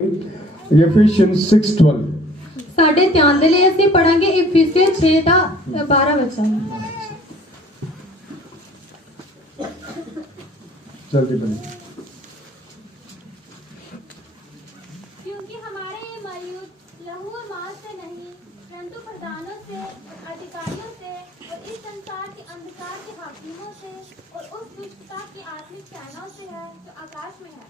Ephesians 6:12 ਸਾਡੇ ਧਿਆਨ ਦੇ ਲਈ ਅਸੀਂ ਪੜਾਂਗੇ ਇਫੀਸੀਅਨ 6 ਦਾ 12 ਵਚਨ। जल्दी बने। क्योंकि हमारे ये मरयूद लहू और मांस से नहीं परंतु प्रधानों से, अधिकारियों से और इस संसार के अंधकार के हाकिमों से और उस दुष्टता की आत्मिक सेनाओं से है जो आकाश में है।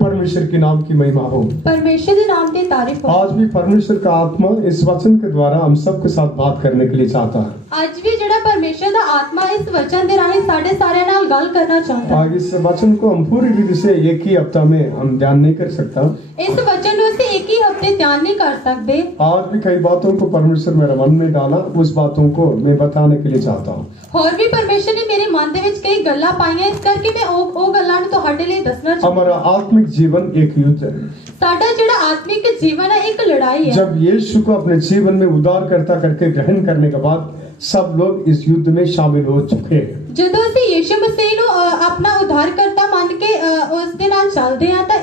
परमेश्वर के नाम की महिमा हो। परमेश्वर के नाम की तारीफ हो। आज भी परमेश्वर का आत्मा इस वचन के द्वारा हम सबके साथ बात करने के लिए चाहता है। ਅੱਜ ਵੀ ਜਿਹੜਾ ਪਰਮੇਸ਼ਰ ਦਾ ਆਤਮਾ ਇਸ ਵਚਨ ਦੇ ਰਾਹੀਂ ਸਾਡੇ ਸਾਰਿਆਂ ਨਾਲ ਗੱਲ ਕਰਨਾ ਚਾਹੁੰਦਾ ਹੈ। आगे इस वचन को हम पूरी रीति से एक ही हफ्ता में हम ध्यान नहीं कर सकता। ਇਸ ਵਚਨ ਨੂੰ ਅਸੀਂ ਇੱਕ ਹੀ ਹਫ਼ਤੇ ਧਿਆਨ ਨਹੀਂ ਕਰ ਸਕਦੇ। आज भी कई बातों को परमेश्वर मेरे मन में डाला, उस बातों को मैं बताने के लिए चाहता हूँ। ਹੋਰ ਵੀ ਪਰਮੇਸ਼ਰ ਨੇ ਮੇਰੇ ਮਨ ਦੇ ਵਿੱਚ ਕਈ ਗੱਲਾਂ ਪਾਈਆਂ, ਇਸ ਕਰਕੇ ਮੈਂ ਉਹ ਗੱਲਾਂ ਨੂੰ ਤੁਹਾਡੇ ਲਈ ਦੱਸਣਾ ਚਾਹੁੰਦਾ। हमारा आत्मिक जीवन एक युद्ध है। ਸਾਡਾ ਜਿਹੜਾ ਆਤਮਿਕ ਜੀਵਨ ਹੈ ਇੱਕ ਲੜਾਈ ਹੈ। जब यीशु को अपने जीवन में उद्धारकर्ता करके ग्रहण करने के बाद सब लोग इस युद्ध में शामिल हो चुके हैं। ਜਦੋਂ ਅਸੀਂ ਯੀਸ਼ੂ ਮਸੀਹ ਨੂੰ ਆਪਣਾ ਉद्धारकर्ता ਮੰਨ ਕੇ ਉਸ ਦੇ ਨਾਲ ਚੱਲਦੇ ਹਾਂ ਤਾਂ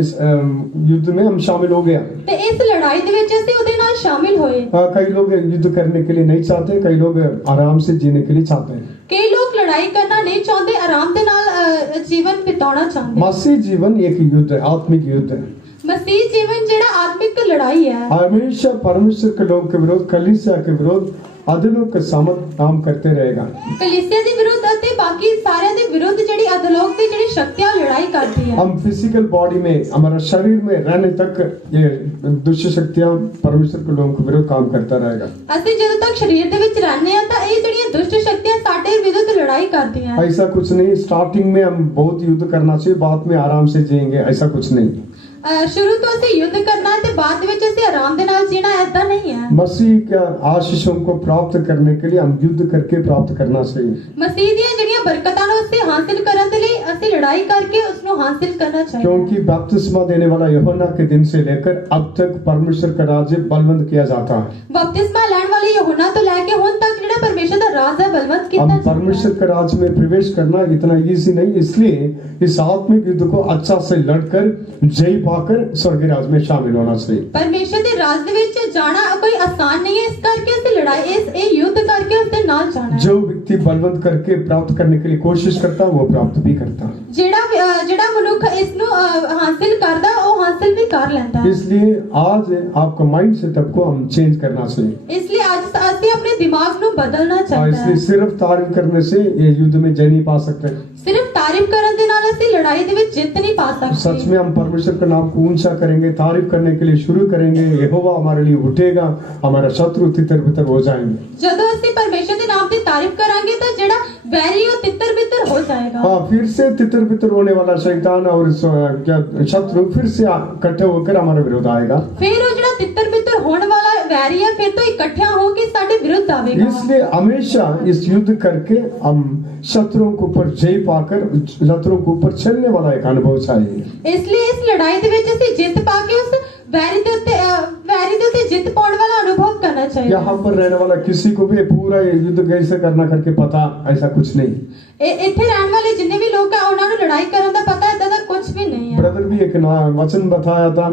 इस युद्ध में हम शामिल हो गए। ਤੇ ਇਸ ਲੜਾਈ ਦੇ ਵਿੱਚ ਅਸੀਂ ਉਹਦੇ ਨਾਲ ਸ਼ਾਮਿਲ ਹੋਏ। कई लोग युद्ध करने के लिए नहीं चाहते, कई लोग आराम से जीने के लिए चाहते हैं। ਕਈ ਲੋਕ ਲੜਾਈ ਕਰਨਾ ਨਹੀਂ ਚਾਹੁੰਦੇ, ਆਰਾਮ ਦੇ ਨਾਲ ਜੀਵਨ ਬਿਤਾਉਣਾ ਚਾਹੁੰਦੇ। मसीह जीवन एक युद्ध है, आत्मिक युद्ध है। मसीह जीवन जेड़ा आत्मिक लड़ाई है। हमेशा परमेश्वर के लोग के विरोध, कलीसिया के विरोध, अधलोक के सामत काम करते रहेगा। कलीसिया के विरुद्ध ਅਤੇ ਬਾਕੀ ਸਾਰਿਆਂ ਦੇ ਵਿਰੁੱਧ ਜਿਹੜੀ ਅਧਲੋਕ ਦੀ ਜਿਹੜੀ ਸ਼ਕਤੀਆਂ ਲੜਾਈ ਕਰਦੀ ਹੈ। हम फिजिकल बॉडी में, हमारा शरीर में रहने तक ये दुष्ट शक्तियां परमेश्वर के लोगों के विरोध काम करता रहेगा। ਅਸੀਂ ਜਦੋਂ ਤੱਕ ਸਰੀਰ ਦੇ ਵਿੱਚ ਰਹਿੰਦੇ ਹਾਂ ਤਾਂ ਇਹ ਜਿਹੜੀਆਂ ਦੁਸ਼ਟ ਸ਼ਕਤੀਆਂ ਸਾਡੇ ਵਿਰੁੱਧ लड़ाई करਦੀਆਂ। ऐसा कुछ नहीं, स्टार्टिंग में हम बहुत युद्ध करना चाहिए, बाद में आराम से जिएंगे, ऐसा कुछ नहीं। शुरू तो ਅਸੀਂ युद्ध करना है ਤੇ ਬਾਅਦ ਵਿੱਚ ਅਸੀਂ ਆਰਾਮ ਦੇ ਨਾਲ ਜੀਣਾ, ऐसा नहीं है। मसीह के आशीषों को प्राप्त करने के लिए हम युद्ध करके प्राप्त करना चाहिए। ਮਸੀਹ ਦੀਆਂ ਜਿਹੜੀਆਂ ਬਰਕਤਾਂ ਨੂੰ ਅਸੀਂ ਹਾਸਿਲ ਕਰਨ ਦੇ ਲਈ ਅਸੀਂ ਲੜਾਈ ਕਰਕੇ ਉਸ ਨੂੰ ਹਾਸਿਲ ਕਰਨਾ ਚਾਹੀਦਾ। क्योंकि बपतिस्मा देने वाला यूहन्ना के दिन से लेकर अब तक परमेश्वर का राज्य बलवंत किया जाता है। ਬਪਤਿਸਮਾ ਲੈਣ ਵਾਲੇ ਯਹੋਨਾ ਤੋਂ ਲੈ ਕੇ ਹੁਣ ਤੱਕ ਜਿਹੜਾ ਪਰਮੇਸ਼ਰ ਦਾ ਰਾਜ ਹੈ ਬਲਵੰਤ ਕੀਤਾ हम ਜਾਂਦਾ ਹੈ। परमेश्वर के राज्य में प्रवेश करना इतना इजी नहीं, इसलिए इस आत्मिक युद्ध को अच्छा से लड़कर जय पाकर स्वर्ग राज में शामिल होना चाहिए। ਪਰਮੇਸ਼ਰ ਦੇ ਰਾਜ ਦੇ ਵਿੱਚ ਜਾਣਾ ਕੋਈ ਆਸਾਨ ਨਹੀਂ ਹੈ, ਇਸ ਕਰਕੇ ਅਸੀਂ ਲੜਾਈ ਇਹ युद्ध ਕਰਕੇ ਉਸ ਦੇ ਨਾਲ ਜਾਣਾ ਹੈ। जो व्यक्ति बलवंत करके प्राप्त करने के लिए कोशिश करता है वो प्राप्त भी करता है। ਜਿਹੜਾ ਮਨੁੱਖ ਇਸ ਨੂੰ ਹਾਸਿਲ ਕਰਦਾ ਉਹ ਹਾਸਿਲ ਵੀ ਕਰ ਲੈਂਦਾ ਹੈ। इसलिए आज आपका माइंड सेटअप को हम चेंज करना चाहिए। ਇਸ ਲਈ ਅੱਜ ਅਸੀਂ ਆਪਣੇ ਦਿਮਾਗ ਨੂੰ ਬਦਲਣਾ और ਚਾਹੀਦਾ इसलिए ਹੈ। सिर्फ तारीफ करने से ये युद्ध में जय नहीं पा सकते। ਸਿਰਫ ਤਾਰੀਫ ਕਰਨ ਦੇ ਨਾਲ ਅਸੀਂ ਲੜਾਈ ਦੇ ਵਿੱਚ ਜਿੱਤ ਨਹੀਂ ਪਾ सच ਸਕਦੇ। में हम परमेश्वर के नाम को ऊंचा करेंगे, तारीफ करने के लिए शुरू करेंगे, यहोवा हमारे लिए उठेगा, हमारा शत्रु तितर बितर हो जाएंगे। ਜਦੋਂ ਅਸੀਂ ਪਰਮੇਸ਼ਰ ਦੇ ਨਾਮ ਦੀ ਤਾਰੀਫ ਕਰਾਂਗੇ ਤਾਂ ਜਿਹੜਾ ਵੈਰੀ ਉਹ ਤਿੱਤਰ ਬਿੱਤਰ ਹੋ ਜਾਏਗਾ। हाँ, फिर से तितर बितर होने वाला शैतान और क्या शत्रु फिर से इकट्ठे होकर हमारे विरोध आएगा। ਫਿਰ ਉਹ ਜਿਹੜਾ ਤਿੱਤਰ ਬਿੱਤਰ ਹੋਣ ਵਾਲਾ ਵੈਰੀ ਹੈ ਫਿਰ ਤੋਂ ਇਕੱਠਿਆਂ ਹੋ ਕੇ ਸਾਡੇ ਵਿਰੁੱਧ ਆਵੇਗਾ। इसलिए हमेशा इस युद्ध करके हम शत्रुओं के ऊपर जय पाकर शत्रुओं के ऊपर चलने वाला एक अनुभव चाहिए। ਇਸ ਲਈ ਇਸ ਲੜਾਈ ਦੇ ਵਿੱਚ ਅਸੀਂ ਜਿੱਤ ਪਾ ਕੇ ਉਸ ਵੈਰੀ ਦੇ ਉੱਤੇ ਜਿੱਤ ਪਾਉਣ ਵਾਲਾ ਅਨੁਭਵ ਕਰਨਾ ਚਾਹੀਦਾ। यहाँ पर रहने वाला किसी को भी पूरा ये युद्ध कैसे करना करके पता, ऐसा कुछ नहीं। ਇੱਥੇ ਰਹਿਣ ਵਾਲੇ ਜਿੰਨੇ ਵੀ ਲੋਕ ਆ ਉਹਨਾਂ ਨੂੰ ਲੜਾਈ ਕਰਨ ਦਾ ਪਤਾ ਇਦਾਂ ਦਾ ਕੁਝ ਵੀ ਨਹੀਂ ਹੈ। ब्रदर भी एक वचन बताया था,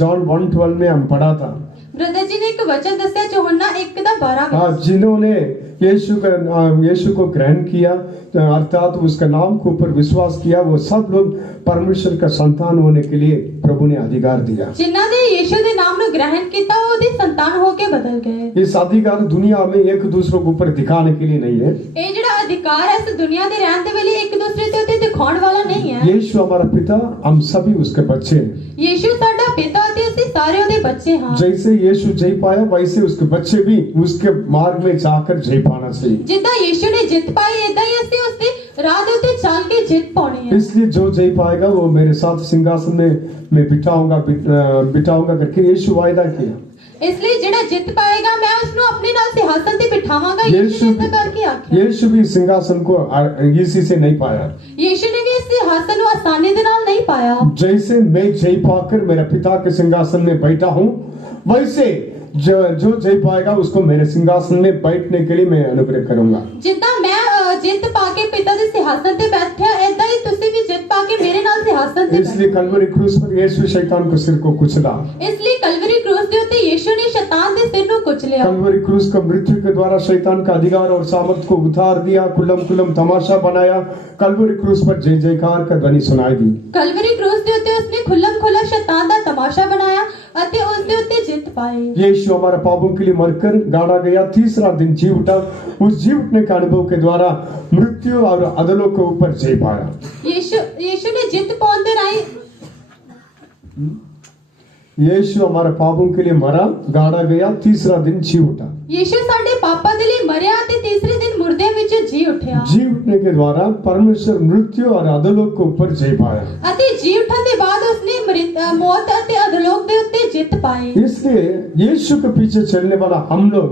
जॉन 1:12 में हम पढ़ा था। ब्रदर जी ने एक वचन दस्या यूहन्ना 1:12 हाँ, जिन्होंने यीशु को ग्रहण किया अर्थात उसका नाम के ऊपर विश्वास किया, वो सब लोग परमेश्वर का संतान होने के लिए प्रभु ने अधिकार दिया। जिन्हों ने यीशु के नाम ਨੂੰ ग्रहण ਕੀਤਾ ਉਹ ਉਹਦੀ ਸੰਤਾਨ ਹੋ ਕੇ ਬਦਲ ਗਏ। इस अधिकार दुनिया में एक दूसरे के ऊपर दिखाने के लिए नहीं है। ਇਹ ਜਿਹੜਾ ਅਧਿਕਾਰ ਹੈ ਇਸ ਦੁਨੀਆ ਦੇ ਰਹਿਣ ਦੇ ਵੇਲੇ ਇੱਕ ਦੂਸਰੇ ਦੇ ਉੱਤੇ ਦਿਖਾਉਣ ਵਾਲਾ ਨਹੀਂ ਹੈ। यीशु हमारा पिता, हम सभी उसके बच्चे हैं। यीशु साडा पिता ਤੇ ਅਸੀਂ ਸਾਰੇ ਉਹਦੇ ਬੱਚੇ ਹਾਂ। जैसे यीशु जय पाया वैसे उसके बच्चे भी उसके मार्ग में जाकर जय पाना चाहिए। ਜਿੱਦਾਂ ਯੀਸ਼ु ਨੇ ਜਿੱਤ ਪਾਈ ਇਦਾਂ ਹੀ ਅਸੀਂ ਉਸ ਦੇ ਰਾਹ ਦੇ ਉੱਤੇ ਚੱਲ ਕੇ ਜਿੱਤ ਪਾਉਣੀ ਹੈ। इसलिए जो जय पाएगा वो मेरे साथ सिंहासन में बिठाऊंगा करके यीशु वायदा किया। ਇਸ ਲਈ ਜਿਹੜਾ ਜਿੱਤ ਪਾਏਗਾ ਮੈਂ ਉਸ ਨੂੰ ਆਪਣੇ ਨਾਲ ਸਿੰਹਾਸਨ ਤੇ ਬਿਠਾਵਾਂਗਾ। ਯੀਸ਼ु ਨੇ ਇਦਾਂ ਕਰਕੇ ਆਖਿਆ। यीशु भी सिंहासन को इसी से नहीं पाया। यीशु ने भी इस सिंहासन को आसानी के नाल नहीं पाया। जैसे मैं जय पाकर मेरे पिता के सिंहासन में बैठा हूँ, वैसे जो जय पाएगा उसको मेरे सिंहासन में बैठने के लिए मैं अनुग्रह करूंगा। जिद्दां मैं जित पाके पिता दे सिंहासन ते बैठा ऐदा ही तुसी भी ਜਿੱਤ ਪਾ ਕੇ ਮੇਰੇ ਨਾਲ ਸਿਆਸਤ ਤੇ इसलिए कलवरी क्रूस पर यीशु शैतान को सिर को कुचला। ਇਸ ਲਈ ਕਲਵਰੀ ਕ੍ਰੂਸ ਦੇ ਉੱਤੇ ਯੀਸ਼ੂ ਨੇ ਸ਼ੈਤਾਨ ਦੇ ਸਿਰ ਨੂੰ ਕੁਚਲਿਆ। कलवरी क्रूस का मृत्यु के द्वारा शैतान का अधिकार और सामर्थ को उतार दिया, कुलम कुलम तमाशा बनाया। कलवरी क्रूस पर जय जयकार का ध्वनि सुनाई दी। ਕਲਵਰੀ ਕ੍ਰੂਸ ਦੇ ਉੱਤੇ ਉਸਨੇ ਖੁੱਲਮ ਖੁੱਲਾ ਸ਼ੈਤਾਨ ਦਾ ਤਮਾਸ਼ਾ ਬਣਾਇਆ ਅਤੇ ਉਸ ਦੇ ਉੱਤੇ ਜਿੱਤ ਪਾਈ। यीशु हमारे पापों के लिए मरकर गाड़ा गया, तीसरा दिन जी उठा। उस जी उठने के अनुभव के द्वारा मृत्यु और अधलों के ऊपर जय पाया। यीशु ने जित पाने ਦੇ ਰਾਹੀਂ यीशु हमारे पापों के लिए मरा, गाड़ा गया, तीसरा दिन जी उठा। यीशु ਸਾਡੇ ਪਾਪਾਂ ਦੇ ਲਈ ਮਰਿਆ ਤੇ ਤੀਸਰੇ ਦਿਨ ਮੁਰਦਿਆਂ ਵਿੱਚ ਜੀ ਉੱਠਿਆ। जी उठने के द्वारा परमेश्वर मृत्यु और अधलोक के ऊपर जय पाया। ਅਤੇ ਜੀ ਉੱਠਣ ਦੇ ਬਾਅਦ ਉਸਨੇ ਮੌਤ ਅਤੇ ਅਧਲੋਕ ਦੇ ਉੱਤੇ ਜਿੱਤ ਪਾਈ। इसलिए यीशु के पीछे चलने वाला हम लोग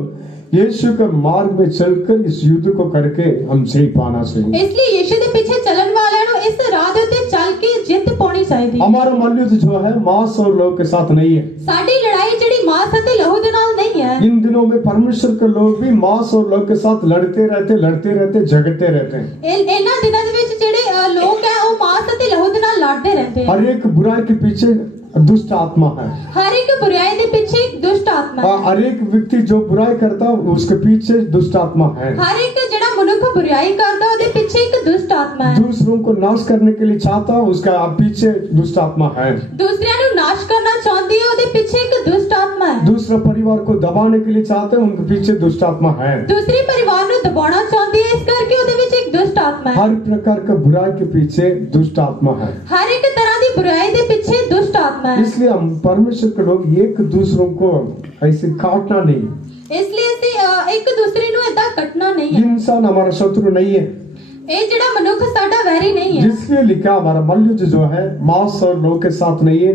यीशु के मार्ग में चलकर इस युद्ध को करके हम जय पाना चाहिए। इसलिए यीशु ਦੇ ਪਿੱਛੇ ਚੱਲਣ ਵਾਲਿਆਂ ਨੂੰ ਇਸ ਰਾਹ ਦੇ ਉੱਤੇ ਚੱਲ ਕੇ ਜਿੱਤ ਪਾਉਣੀ ਚਾਹੀਦੀ ਹੈ। हमारा मल्लयुद्ध जो है मांस और लोग के साथ नहीं है। ਸਾਡੀ ਲੜਾਈ ਜਿਹੜੀ ਮਾंस ਅਤੇ ਲਹੂ ਦੇ ਨਾਲ ਨਹੀਂ ਹੈ। इन दिनों में परमेश्वर के लोग भी मांस और लोग के साथ लड़ते रहते झगड़ते रहते हैं। ਇਹਨਾਂ ਦਿਨਾਂ ਦੇ ਵਿੱਚ ਜਿਹੜੇ ਲੋਕ ਹੈ ਉਹ ਮਾंस ਅਤੇ ਲਹੂ ਦੇ ਨਾਲ ਲੜਦੇ ਰਹਿੰਦੇ हर एक बुराई के पीछे दुष्ट आत्मा है। हर एक बुराई के पीछे एक दुष्ट आत्मा है। हर एक व्यक्ति जो बुराई करता उसके पीछे दुष्ट आत्मा है। हर एक जड़ा मनुष्य बुराई करता उसके पीछे एक दुष्ट आत्मा है। दूसरों को नाश करने के लिए चाहता उसका पीछे दुष्ट आत्मा है। दूसरे को नाश करना चाहती है उसके पीछे एक दुष्ट आत्मा है। दूसरा परिवार को दबाने के लिए चाहते हैं उनके पीछे दुष्ट आत्मा है। दूसरे परिवार को दबाना चाहती है इस करके उसके पीछे एक दुष्ट आत्मा है। हर प्रकार का बुराई के पीछे दुष्ट आत्मा है। हर एक तरह की बुराई के पीछे दुष्ट आत्मा है। इसलिए हम परमेश्वर के लोग एक दूसरों को ऐसे काटना नहीं। इसलिए एक दूसरे को ऐसा कटना नहीं है। इंसान हमारा शत्रु नहीं है। ये जड़ा मनुष्य साडा वैरी नहीं है। जिसलिए लिखा हमारा मल्लयुद्ध जो है मांस और लोग के साथ नहीं है,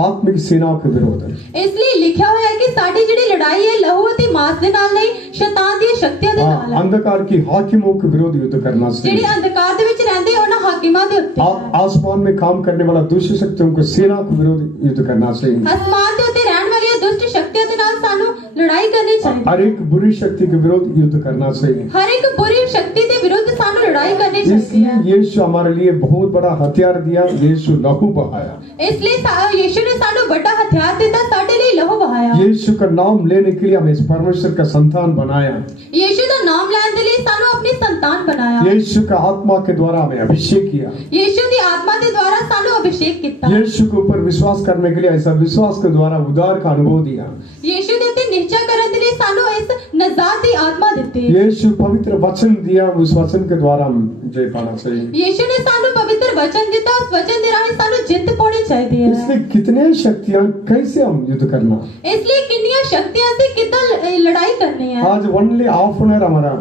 आत्मिक सेनाओं के विरोध है। इसलिए लिखा हुआ है कि साडी जिहड़ी लड़ाई है लहू ते मांस दे नाल नहीं शैतान दी शक्तियां दे नाल है। अंधकार की हाकिमों के विरोध युद्ध करना जिहड़ी चाहिए। अंधकार दे विच रहंदे उन्हां हाकिमां दे उत्ते आसमान में काम करने वाला दुष्ट शक्तियों को सेना के विरोध युद्ध करना चाहिए। आसमान दे उत्ते रहन वाली दुष्ट शक्तियां दे नाल सानू लड़ाई करनी चाहिए। हर एक बुरी शक्ति के विरोध युद्ध करना चाहिए। हर एक बुरी शक्ति के विरुद्ध सानू लड़ाई करनी चाहिए। इसलिए यीशु हमारे लिए बहुत बड़ा हथियार दिया, यीशु लहू बहाया। इसलिए यीशु ने सानू बड़ा हथियार दिता, साडे लिए लहू बहाया। यीशु का नाम लेने के लिए हमें इस परमेश्वर का संतान बनाया। यीशु का नाम लेने के लिए सानू अपनी संतान बनाया। यीशु का आत्मा के द्वारा हमें अभिषेक किया। यीशु की आत्मा के द्वारा सानू अभिषेक किया। यीशु के ऊपर विश्वास करने के लिए ऐसा विश्वास के द्वारा उद्धार का अनुभव दिया। यीशु दे उत्ते निश्चय करने के लिए सानू इस नजात की आत्मा दी। यीशु पवित्र वचन दिया, उस वचन के द्वारा हम जय पाना चाहिए। यीशु ने सानू पवित्र वचन दिता, उस वचन दे राही सानू जित पानी चाहिए। इसलिए कितने शक्तियां कैसे हम युद्ध करना, इसलिए कितनी शक्तियां से कितना लड़ाई करनी है। आज ओनली हाफ एन आवर हमारा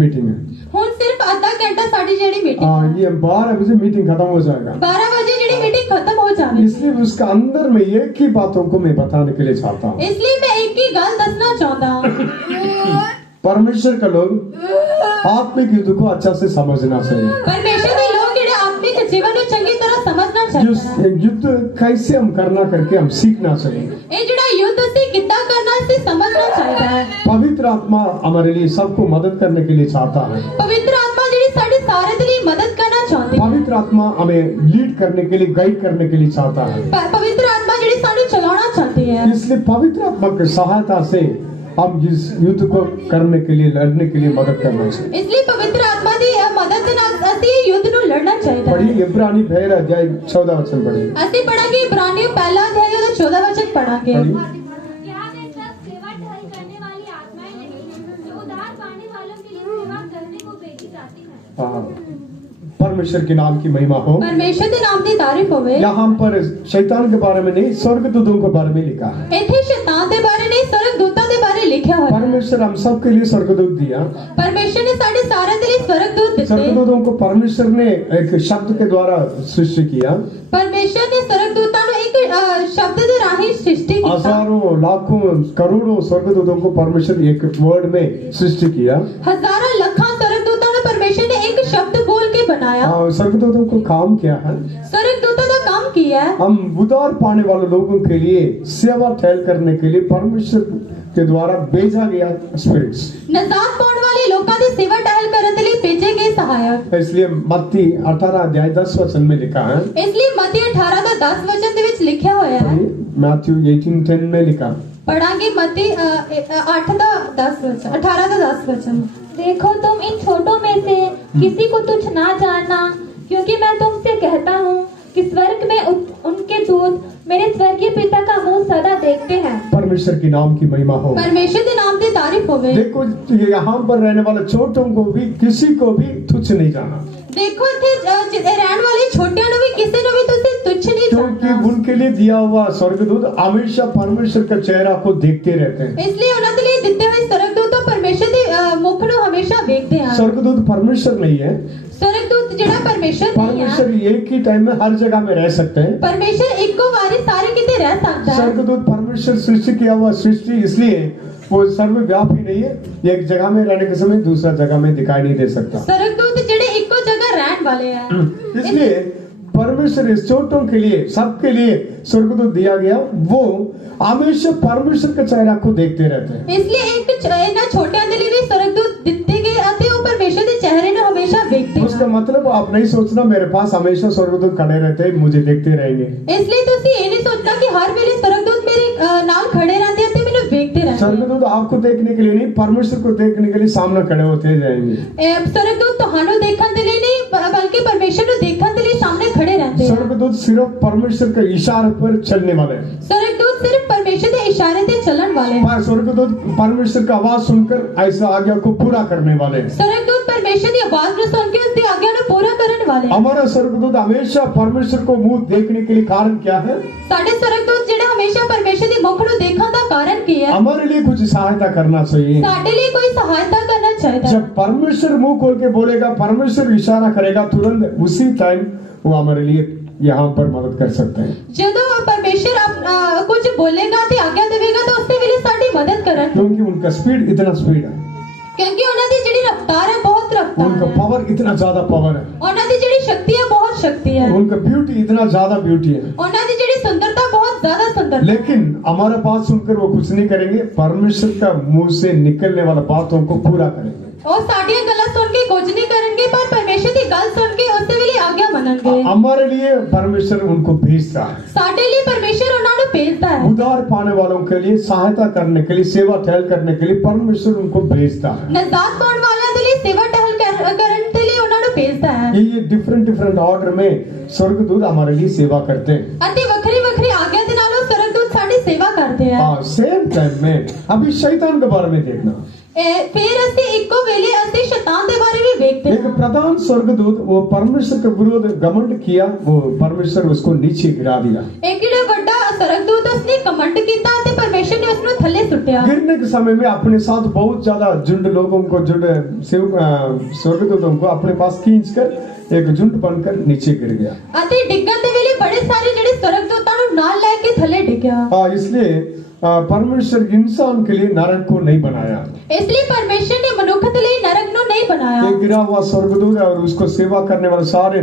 मीटिंग है। हुन सिर्फ आधा घंटा साडी जेडी मीटिंग ये 12 बजे मीटिंग खत्म हो जाएगा। 12 बजे जेडी मीटिंग खत्म हो जाएगी। इसलिए उसका अंदर में एक ही बातों को मैं बताने के लिए चाहता हूँ। इसलिए मैं एक ही गल दसना चाहता हूँ। परमेश्वर का लोग आत्मिक युद्ध को अच्छा से समझना चाहिए। परमेश्वर के लोग जेडे आत्मिक जीवन को चंगी तरह समझना चाहिए। युद्ध कैसे हम करना करके हम सीखना चाहिए। ये जेडा युद्ध से कितना करना से समझना चाहिए। पवित्र आत्मा हमारे लिए सबको मदद करने के लिए चाहता है। पवित्र आत्मा जेडी साडे सारे के लिए मदद करना चाहती है। पवित्र आत्मा हमें लीड करने के लिए, गाइड करने के लिए चाहता है। पवित्र आत्मा जेडी सानू चलाना चाहती है। इसलिए पवित्र आत्मा की सहायता से हम इस युद्ध को करने के लिए, लड़ने के लिए मदद करना चाहिए। इसलिए पवित्र आत्मा की मदद नाल असी युद्ध नु लड़ना चाहिए। पढ़िए इब्रानी 12 अध्याय 14 वचन पढ़िए। असी पढ़ांगे इब्रानियों पहला अध्याय और 14 वचन पढ़ांगे। क्या वे सब सेवा टहल करने वाली आत्माएं नहीं जो उद्धार पाने वालों के लिए सेवा करने को भेजी जाती हैं? हाँ, परमेश्वर के नाम की महिमा हो। परमेश्वर के नाम की तारीफ होवे। यहाँ पर शैतान के बारे में नहीं, स्वर्गदूतों के बारे में लिखा है। इथे शैतान के बारे नहीं स्वर्गदूतों के बारे लिखा हुआ है। परमेश्वर हम सब के लिए स्वर्गदूत दिया। परमेश्वर ने सारे सारे के लिए स्वर्गदूत दिए। स्वर्गदूतों को परमेश्वर ने एक शब्द के द्वारा सृष्टि किया। परमेश्वर ने स्वर्गदूतों को एक शब्द के राही सृष्टि की। हजारों लाखों करोड़ों स्वर्गदूतों को परमेश्वर एक वर्ड में सृष्टि किया। हजारों लाखों स्वर्गदूतों ने परमेश्वर ने एक शब्द बोल के बनाया। स्वर्गदूतों को काम क्या है? स्वर्गदूतों का काम किया है। हम उद्धार पाने वाले लोगों के लिए सेवा ठहल करने के लिए परमेश्वर के द्वारा भेजा गया स्पिरिट्स। नजात पाने वाले लोगों की सेवा टहल करने के लिए भेजे गए सहायक। इसलिए मत्ती 18 अध्याय 10 वचन में लिखा है, इसलिए मत्ती 18 ਦਾ 10 वचन ਦੇ ਵਿੱਚ ਲਿਖਿਆ ਹੋਇਆ ਹੈ। मैथ्यू 18:10 में लिखा, पढ़ांगे मत्ती 8 ਦਾ 10 वचन, 18 ਦਾ 10 वचन। देखो तुम इन छोटों में से किसी को तुच्छ ना जानना, क्योंकि मैं तुमसे कहता हूँ कि स्वर्ग में उनके दूत मेरे स्वर्गीय पिता का मुंह सदा देखते हैं। परमेश्वर के नाम की महिमा हो। परमेश्वर के नाम की तारीफ होवे। देखो यहाँ पर रहने वाले छोटों को भी, किसी को भी तुच्छ नहीं जाना, देखो इत्थे रहने वाले छोटियां ਨੂੰ भी किसी ਨੂੰ भी तुसी तुच्छ नहीं क्योंकि जानना, उनके लिए दिया हुआ स्वर्गदूत हमेशा परमेश्वर का चेहरा को देखते रहते हैं। इसलिए ਉਹਨਾਂ ਦੇ ਲਈ ਦਿੱਤੇ ਹੋਏ स्वर्गदूत परमेश्वर ਦੇ ਮੁਖ ਨੂੰ ਹਮੇਸ਼ਾ ਵੇਖਦੇ ਹਨ। स्वर्गदूत परमेश्वर नहीं है, स्वर्गदूत ਜਿਹੜਾ परमेश्वर ਨਹੀਂ ਹੈ, परमेश्वर एक ही टाइम में हर जगह में रह सकते हैं। परमेश्वर ਇੱਕੋ ਵਾਰੀ ਸਾਰੇ ਕਿਤੇ ਰਹਿ ਸਕਦਾ ਹੈ। स्वर्गदूत परमेश्वर सृष्टि किया हुआ सृष्टि, इसलिए वो सर्वव्यापी नहीं है, एक जगह में रहने के समय दूसरा जगह में दिखाई नहीं दे सकता। स्वर्गदूत ਜਿਹੜੇ ਇੱਕੋ ਜਗ੍ਹਾ ਰਹਿਣ ਵਾਲੇ ਹੈ, इसलिए परमेश्वर इस छोटों के लिए, सबके लिए स्वर्गदूत दिया गया, वो हमेशा परमेश्वर के चेहरा को देखते रहते हैं। इसलिए एक ਇਹਨਾਂ ਛੋਟਿਆਂ ਦੇ ਲਈ ਵੀ स्वर्गदूत ਦਿੱਤੇ ਗਏ ਅਤੇ ਉਹ ਪਰਮੇਸ਼ਰ ਦੇ ਚਿਹਰੇ ਨੂੰ ਹਮੇਸ਼ਾ ਵੇਖਦੇ उसका ਹਨ। मतलब आप नहीं सोचना मेरे पास हमेशा स्वर्गदूत खड़े रहते हैं, मुझे देखते रहेंगे। इसलिए ਤੁਸੀਂ ਇਹ ਨਹੀਂ ਸੋਚਣਾ ਕਿ ਹਰ ਵੇਲੇ स्वर्गदूत ਮੇਰੇ ਨਾਲ ਖੜੇ ਰਹਿੰਦੇ ਅਤੇ ਮੈਨੂੰ ਵੇਖਦੇ ਰਹਿੰਦੇ। स्वर्गदूत आपको देखने के लिए नहीं, परमेश्वर को देखने के लिए सामने खड़े होते जाएंगे। स्वर्गदूत ਤੁਹਾਨੂੰ ਦੇਖਣ ਦੇ ਲਈ ਨਹੀਂ बल्कि परमेश्वर ਨੂੰ ਦੇਖਣ ਦੇ ਲਈ ਸਾਹਮਣੇ खड़े रहते हैं। स्वर्गदूत सिर्फ परमेश्वर के इशारे पर चलने वाले हैं। स्वर्गदूत सिर्फ परमेश्वर के इशारे से चलन वाले हैं। स्वर्गदूत परमेश्वर का आवाज सुनकर ऐसा आज्ञा को पूरा करने वाले हैं। स्वर्गदूत परमेश्वर की आवाज को सुन के उसकी आज्ञा को पूरा करने वाले हैं। हमारा स्वर्गदूत हमेशा परमेश्वर को मुंह देखने के लिए कारण क्या है? साडे स्वर्गदूत जेड़ा हमेशा परमेश्वर की मुख ਨੂੰ ਦੇਖਣ ਦਾ ਕਾਰਨ ਕੀ ਹੈ? हमारे लिए कुछ सहायता करना चाहिए। साडे लिए कोई सहायता करना चाहिए। जब परमेश्वर मुंह खोल के बोलेगा, परमेश्वर इशारा करेगा, तुरंत उसी टाइम वो हमारे लिए यहाँ पर मदद कर सकते हैं। ਜਦੋਂ परमेश्वर कुछ बोलेगा ਤੇ आज्ञा देगा तो उससे ਵੇਲੇ ਸਾਡੀ ਮਦਦ ਕਰਨ, क्योंकि उनका स्पीड इतना स्पीड है, क्योंकि ਉਹਨਾਂ ਦੀ ਜਿਹੜੀ ਰਫ਼ਤਾਰ ਹੈ ਬਹੁਤ ਰਫ਼ਤਾਰ उनका है, पावर इतना ज्यादा पावर है, ਉਹਨਾਂ ਦੀ ਜਿਹੜੀ ਸ਼ਕਤੀ ਹੈ ਬਹੁਤ ਸ਼ਕਤੀ ਹੈ, उनका ब्यूटी इतना ज्यादा ब्यूटी है। ਉਹਨਾਂ ਦੀ ਜਿਹੜੀ ਸੁੰਦਰਤਾ ਬਹੁਤ ਜ਼ਿਆਦਾ सुंदर। लेकिन हमारा बात सुनकर वो कुछ नहीं करेंगे, परमेश्वर का मुंह से निकलने वाला बातों को पूरा करेंगे। ਉਹ ਸਾਡੀਆਂ ਗੱਲਾਂ ਸੁਣ ਕੇ ਕੁਝ ਨਹੀਂ ਕਰਨਗੇ, ਪਰ ਪਰਮੇਸ਼ਰ ਦੀ ਗੱਲ ਸੁਣ ਕੇ ਉਸੇ ਵੇਲੇ ਆਗਿਆ ਮੰਨਣਗੇ। हमारे लिए परमेश्वर उनको भेजता है, ਸਾਡੇ ਲਈ ਪਰਮੇਸ਼ਰ ਉਹਨਾਂ ਨੂੰ ਭੇਜਦਾ ਹੈ। उद्धार पाने वालों के लिए, सहायता करने के लिए, सेवा टहल करने के लिए परमेश्वर उनको भेजता है। ਨਜ਼ਾਤ ਪਾਉਣ ਵਾਲਿਆਂ ਦੇ ਲਈ ਸੇਵਾ ਟਹਿਲ ਕਰਨ ਦੇ ਲਈ ਉਹਨਾਂ ਨੂੰ ਭੇਜਦਾ ਹੈ। ये डिफरेंट ऑर्डर में स्वर्गदूत हमारे लिए सेवा करते हैं। ਅਤੇ ਵੱਖਰੀ ਵੱਖਰੀ ਆਗਿਆ ਦੇ ਨਾਲ ਉਹ स्वर्गदूत ਸਾਡੀ ਸੇਵਾ ਕਰਦੇ ਆ। सेम टाइम में अभी शैतान के बारे में देखना, फिर ਅਸੀਂ ਇੱਕੋ ਵੇਲੇ ਅਸੀਂ शैतान ਦੇ ਬਾਰੇ ਵੀ ਵੇਖਦੇ एक ਹਾਂ। प्रधान स्वर्गदूत वो परमेश्वर के विरुद्ध घमंड किया, वो परमेश्वर उसको नीचे गिरा दिया। ਇੱਕ ਜਿਹੜਾ ਵੱਡਾ स्वर्गदूत उसने कमंड ਕੀਤਾ ਤੇ ਪਰਮੇਸ਼ਰ ਨੇ ਉਸ ਨੂੰ ਥੱਲੇ ਸੁੱਟਿਆ। गिरने के समय में अपने साथ बहुत ज्यादा झुंड लोगों को, झुंड स्वर्गदूतों को अपने पास खींचकर एक झुंड बनकर नीचे गिर गया। ਅਤੇ ਡਿੱਗਣ ਦੇ ਵੇਲੇ ਬੜੇ ਸਾਰੇ ਜਿਹੜੇ स्वर्गदूतां ਨੂੰ ਨਾਲ ਲੈ ਕੇ ਥੱਲੇ ਡਿੱਗਿਆ। इसलिए परमेश्वर इंसान के लिए नरक को नहीं बनाया। इसलिए परमेश्वर ने मनुष्य के लिए नरक को नहीं बनाया। एक गिरा हुआ स्वर्गदूत है और उसको सेवा करने वाले सारे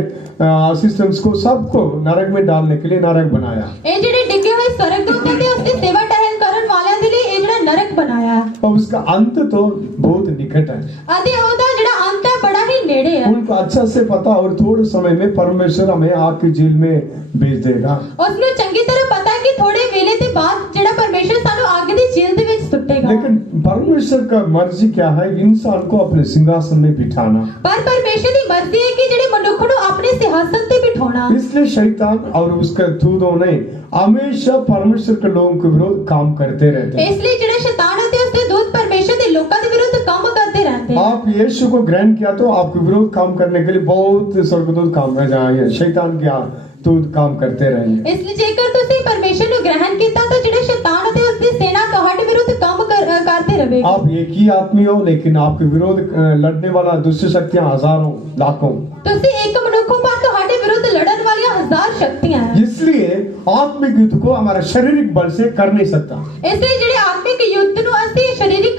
असिस्टेंट्स को, सबको नरक में डालने के लिए नरक बनाया। ये ਜਿਹੜੇ ਡਿੱਗੇ ਹੋਏ स्वर्गदूत ਨੇ ਉਸਦੀ ਸੇਵਾ ਟਹਿਲ ਕਰਨ ਵਾਲਿਆਂ ਦੇ ਲਈ ਇਹ ਜਿਹੜਾ ਨਰਕ ਬਣਾਇਆ ਹੈ। और उसका अंत तो बहुत निकट है, ਅਤੇ ਉਹਦਾ ਜਿਹੜਾ ਅੰਤ ਹੈ ਬੜਾ ਹੀ ਨੇੜੇ ਹੈ। उनको अच्छा से पता, और थोड़े समय में परमेश्वर हमें आग की झील में भेज देगा। ਉਸਨੂੰ ਚੰਗੀ ਤਰ੍ਹਾਂ ਪਤਾ ਹੈ ਕਿ ਥੋੜੇ ਵੇਲੇ ਦੇ ਬਾਅਦ ਜਿਹੜਾ ਪਰਮੇਸ਼ਰ ਸਾਨੂੰ ਅੱਗ ਦੀ ਝੀਲ ਦੇ ਵਿੱਚ ਸੁੱਟੇਗਾ। लेकिन परमेश्वर का मर्जी क्या है? इंसान को अपने सिंहासन में बिठाना। ਪਰ ਪਰਮੇਸ਼ਰ ਦੀ ਮਰਜ਼ੀ ਹੈ ਕਿ ਜਿਹੜੇ ਮਨੁੱਖ ਨੂੰ ਆਪਣੇ सिंहासन ਤੇ ਬਿਠਾਉਣਾ। इसलिए शैतान और उसके दूतों ने हमेशा परमेश्वर के लोगों के विरोध काम करते रहते हैं। इसलिए ਜਿਹੜੇ शैतान ਅਤੇ ਉਸਦੇ ਦੂਤ ਪਰਮੇਸ਼ਰ ਦੇ ਲੋਕਾਂ ਦੇ ਵਿਰੁੱਧ ਕੰਮ ਕਰਦੇ ਰਹਿੰਦੇ हैं। आप यीशु को ग्रहण किया तो आपके विरोध काम करने के लिए बहुत स्वर्गदूत काम है, जहाँ शैतान के दूत काम करते रहेंगे। इसलिए ਜੇਕਰ ਤੁਸੀਂ ਪਰਮੇਸ਼ਰ ਨੂੰ ਗ੍ਰਹਿਣ ਕੀਤਾ ਤਾਂ ਜਿਹੜੇ शैतान ਅਤੇ ਉਸਦੀ ਸੈਨਾ ਤੁਹਾਡੇ ਵਿਰੁੱਧ ਕੰਮ करते रहेगी। आप एक ही आदमी हो, लेकिन आपके विरोध लड़ने वाला दुष्ट शक्तियां हजारों लाखों। ਤੁਸੀਂ ਇੱਕ ਮਨੁੱਖ ਹੋ ਪਰ ਤੁਹਾਡੇ ਵਿਰੁੱਧ ਲੜਨ ਵਾਲੀਆਂ ਹਜ਼ਾਰ ਸ਼ਕਤੀਆਂ ਹਨ। इसलिए आत्मिक युद्ध को हमारा शारीरिक बल से कर नहीं सकता। इसलिए ਜਿਹੜੇ ਆਤਮਿਕ युद्ध ਨੂੰ ਅਸੀਂ ਸਰੀਰਿਕ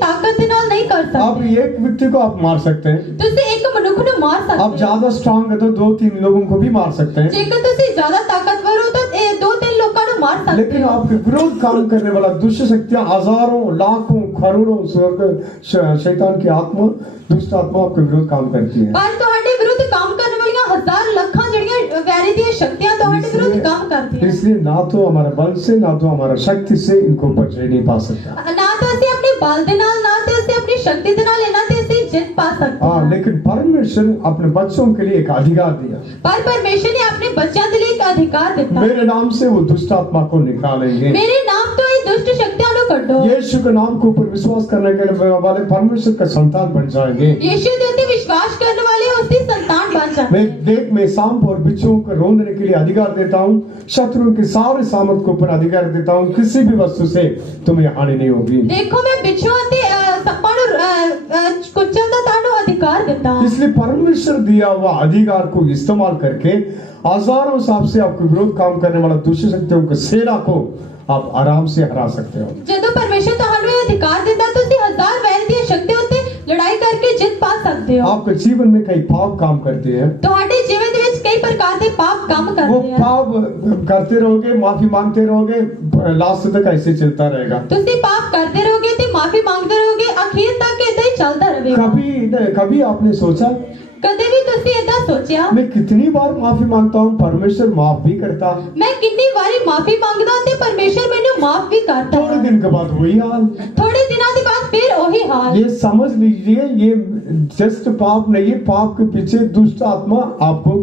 ਤਾਕਤ ਦੇ ਨਾਲ ਨਹੀਂ ਕਰ ਸਕਦੇ। आप एक व्यक्ति को आप मार सकते हैं, ਤੁਸੀਂ ਇੱਕ ਮਨੁੱਖ ਨੂੰ ਮਾਰ ਸਕਦੇ आप ਹੋ। ज्यादा स्ट्रांग है तो 2-3 लोगों को भी मार सकते हैं। ਜੇਕਰ ਤੁਸੀਂ ਜ਼ਿਆਦਾ ਤਾਕਤਵਰ ਹੋ ਤਾਂ 2-3 ਲੋਕਾਂ ਨੂੰ मार सकते लेकिन हो। आपके विरोध काम करने वाला दुष्ट शक्तियां हजारों लाखों करोड़ों स्वर्ग शैतान की आत्मा दुष्ट आत्मा आपके विरोध काम करती है। पर ਤੁਹਾਡੇ ਵਿਰੁੱਧ ਕੰਮ ਕਰਨ ਵਾਲੀਆਂ ਹਜ਼ਾਰ ਲੱਖਾਂ ਜਿਹੜੀਆਂ ਵੈਰੀ ਦੀਆਂ ਸ਼ਕਤੀਆਂ ਤੁਹਾਡੇ ਵਿਰੁੱਧ ਕੰਮ ਕਰਦੀਆਂ। इसलिए ना तो हमारा बल से ना तो हमारा शक्ति से इनको पकड़ नहीं पा सकता। ਨਾ ਤਾਂ ਅਸੀਂ ਆਪਣੇ ਬਲ ਦੇ ਨਾਲ ਨਾ ਤੇ ਅਸੀਂ ਆਪਣੀ ਸ਼ਕਤੀ ਦੇ ਨਾਲ ਇਹਨਾਂ ਤੇ ਅਸੀਂ ਜਿੱਤ ਪਾ ਸਕਦੇ हाँ, ਹਾਂ। लेकिन परमेश्वर अपने बच्चों के लिए एक अधिकार दिया। ਪਰ ਪਰਮੇਸ਼ਰ ਨੇ ਆਪਣੇ ਬੱਚਿਆਂ ਦੇ ਲਈ ਇੱਕ ਅਧਿਕਾਰ ਦਿੱਤਾ। मेरे नाम से वो दुष्ट आत्मा को निकालेंगे। ਮੇਰੇ ਨਾਮ ਤੋਂ ਇਹ ਦੁਸ਼ਟ ਸ਼ਕਤੀਆਂ ਨੂੰ ਕੱਢੋ। यीशु के नाम के ऊपर विश्वास करने के वाले परमेश्वर का संतान बन जाएंगे। यीशु ਦੇ ਉੱਤੇ ਵਿਸ਼ਵਾਸ ਕਰਨ ਵਾਲੇ ਉਸ ਦੀ ਸੰਤਾਨ ਬਣ ਜਾਣਗੇ। मैं सांप और बिच्छुओं को रोंदने के लिए अधिकार देता हूँ। शत्रुओं के सारे सामर्थ के ऊपर अधिकार देता हूँ। किसी भी वस्तु से तुम्हें हानि नहीं होगी। ਦੇਖੋ ਮੈਂ ਬਿੱਛੂਆਂ ਤੇ ਸੱਪਾਂ ਨੂੰ ਕੁਚਲਣ ਦਾ ਤੁਹਾਨੂੰ ਅਧਿਕਾਰ ਦਿੱਤਾ ਹਾਂ। इसलिए परमेश्वर दिया हुआ अधिकार को इस्तेमाल करके हजारों साल से आपके विरोध काम करने वाला दुष्ट शक्तियों की सेना को आप आराम से हरा सकते हो। ਜਦੋਂ ਪਰਮੇਸ਼ਰ ਤੁਹਾਨੂੰ ਇਹ ਅਧਿਕਾਰ ਦਿੰਦਾ ਤੁਸੀਂ ਹਜ਼ਾਰ ਵੈਰ ਦੀਆਂ ਸ਼ਕਤੀਆਂ ਉੱਤੇ ਲੜਾਈ ਕਰਕੇ ਜਿੱਤ ਪਾ ਸਕਦੇ ਹੋ। आपके जीवन में कई पाप काम करते हैं। ਤੁਹਾਡੇ ਜੀਵਨ ਦੇ ਵਿੱਚ ਕਈ ਪ੍ਰਕਾਰ ਦੇ ਪਾਪ ਕੰਮ वो ਕਰਦੇ ਆ। पाप करते रहोगे, माफी मांगते रहोगे, लास्ट तक ऐसे चलता रहेगा। ਤੁਸੀਂ ਪਾਪ ਕਰਦੇ ਰਹੋਗੇ ਤੇ ਮਾਫੀ ਮੰਗਦੇ ਰਹੋਗੇ, ਅਖੀਰ तक ਇਦਾਂ ਹੀ ਚੱਲਦਾ ਰਹੇਗਾ। कभी आपने सोचा ਕਦੇ ਵੀ ਤੁਸੀਂ ਇਦਾਂ ਸੋਚਿਆ मैं कितनी बार माफी मांगता हूँ, परमेश्वर माफ भी करता। ਮੈਂ ਕਿੰਨੀ ਵਾਰੀ ਮਾਫੀ ਮੰਗਦਾ ਤੇ ਪਰਮੇਸ਼ਰ ਮੈਨੂੰ ਮਾਫ ਵੀ ਕਰਦਾ। थोड़े दिन के बाद वही हाल। ਥੋੜੇ ਦਿਨਾਂ ਦੇ ਬਾਅਦ ਫਿਰ ਉਹੀ ਹਾਲ। ये समझ लीजिए, ये जस्ट पाप नहीं है, पाप के पीछे दुष्ट आत्मा आपको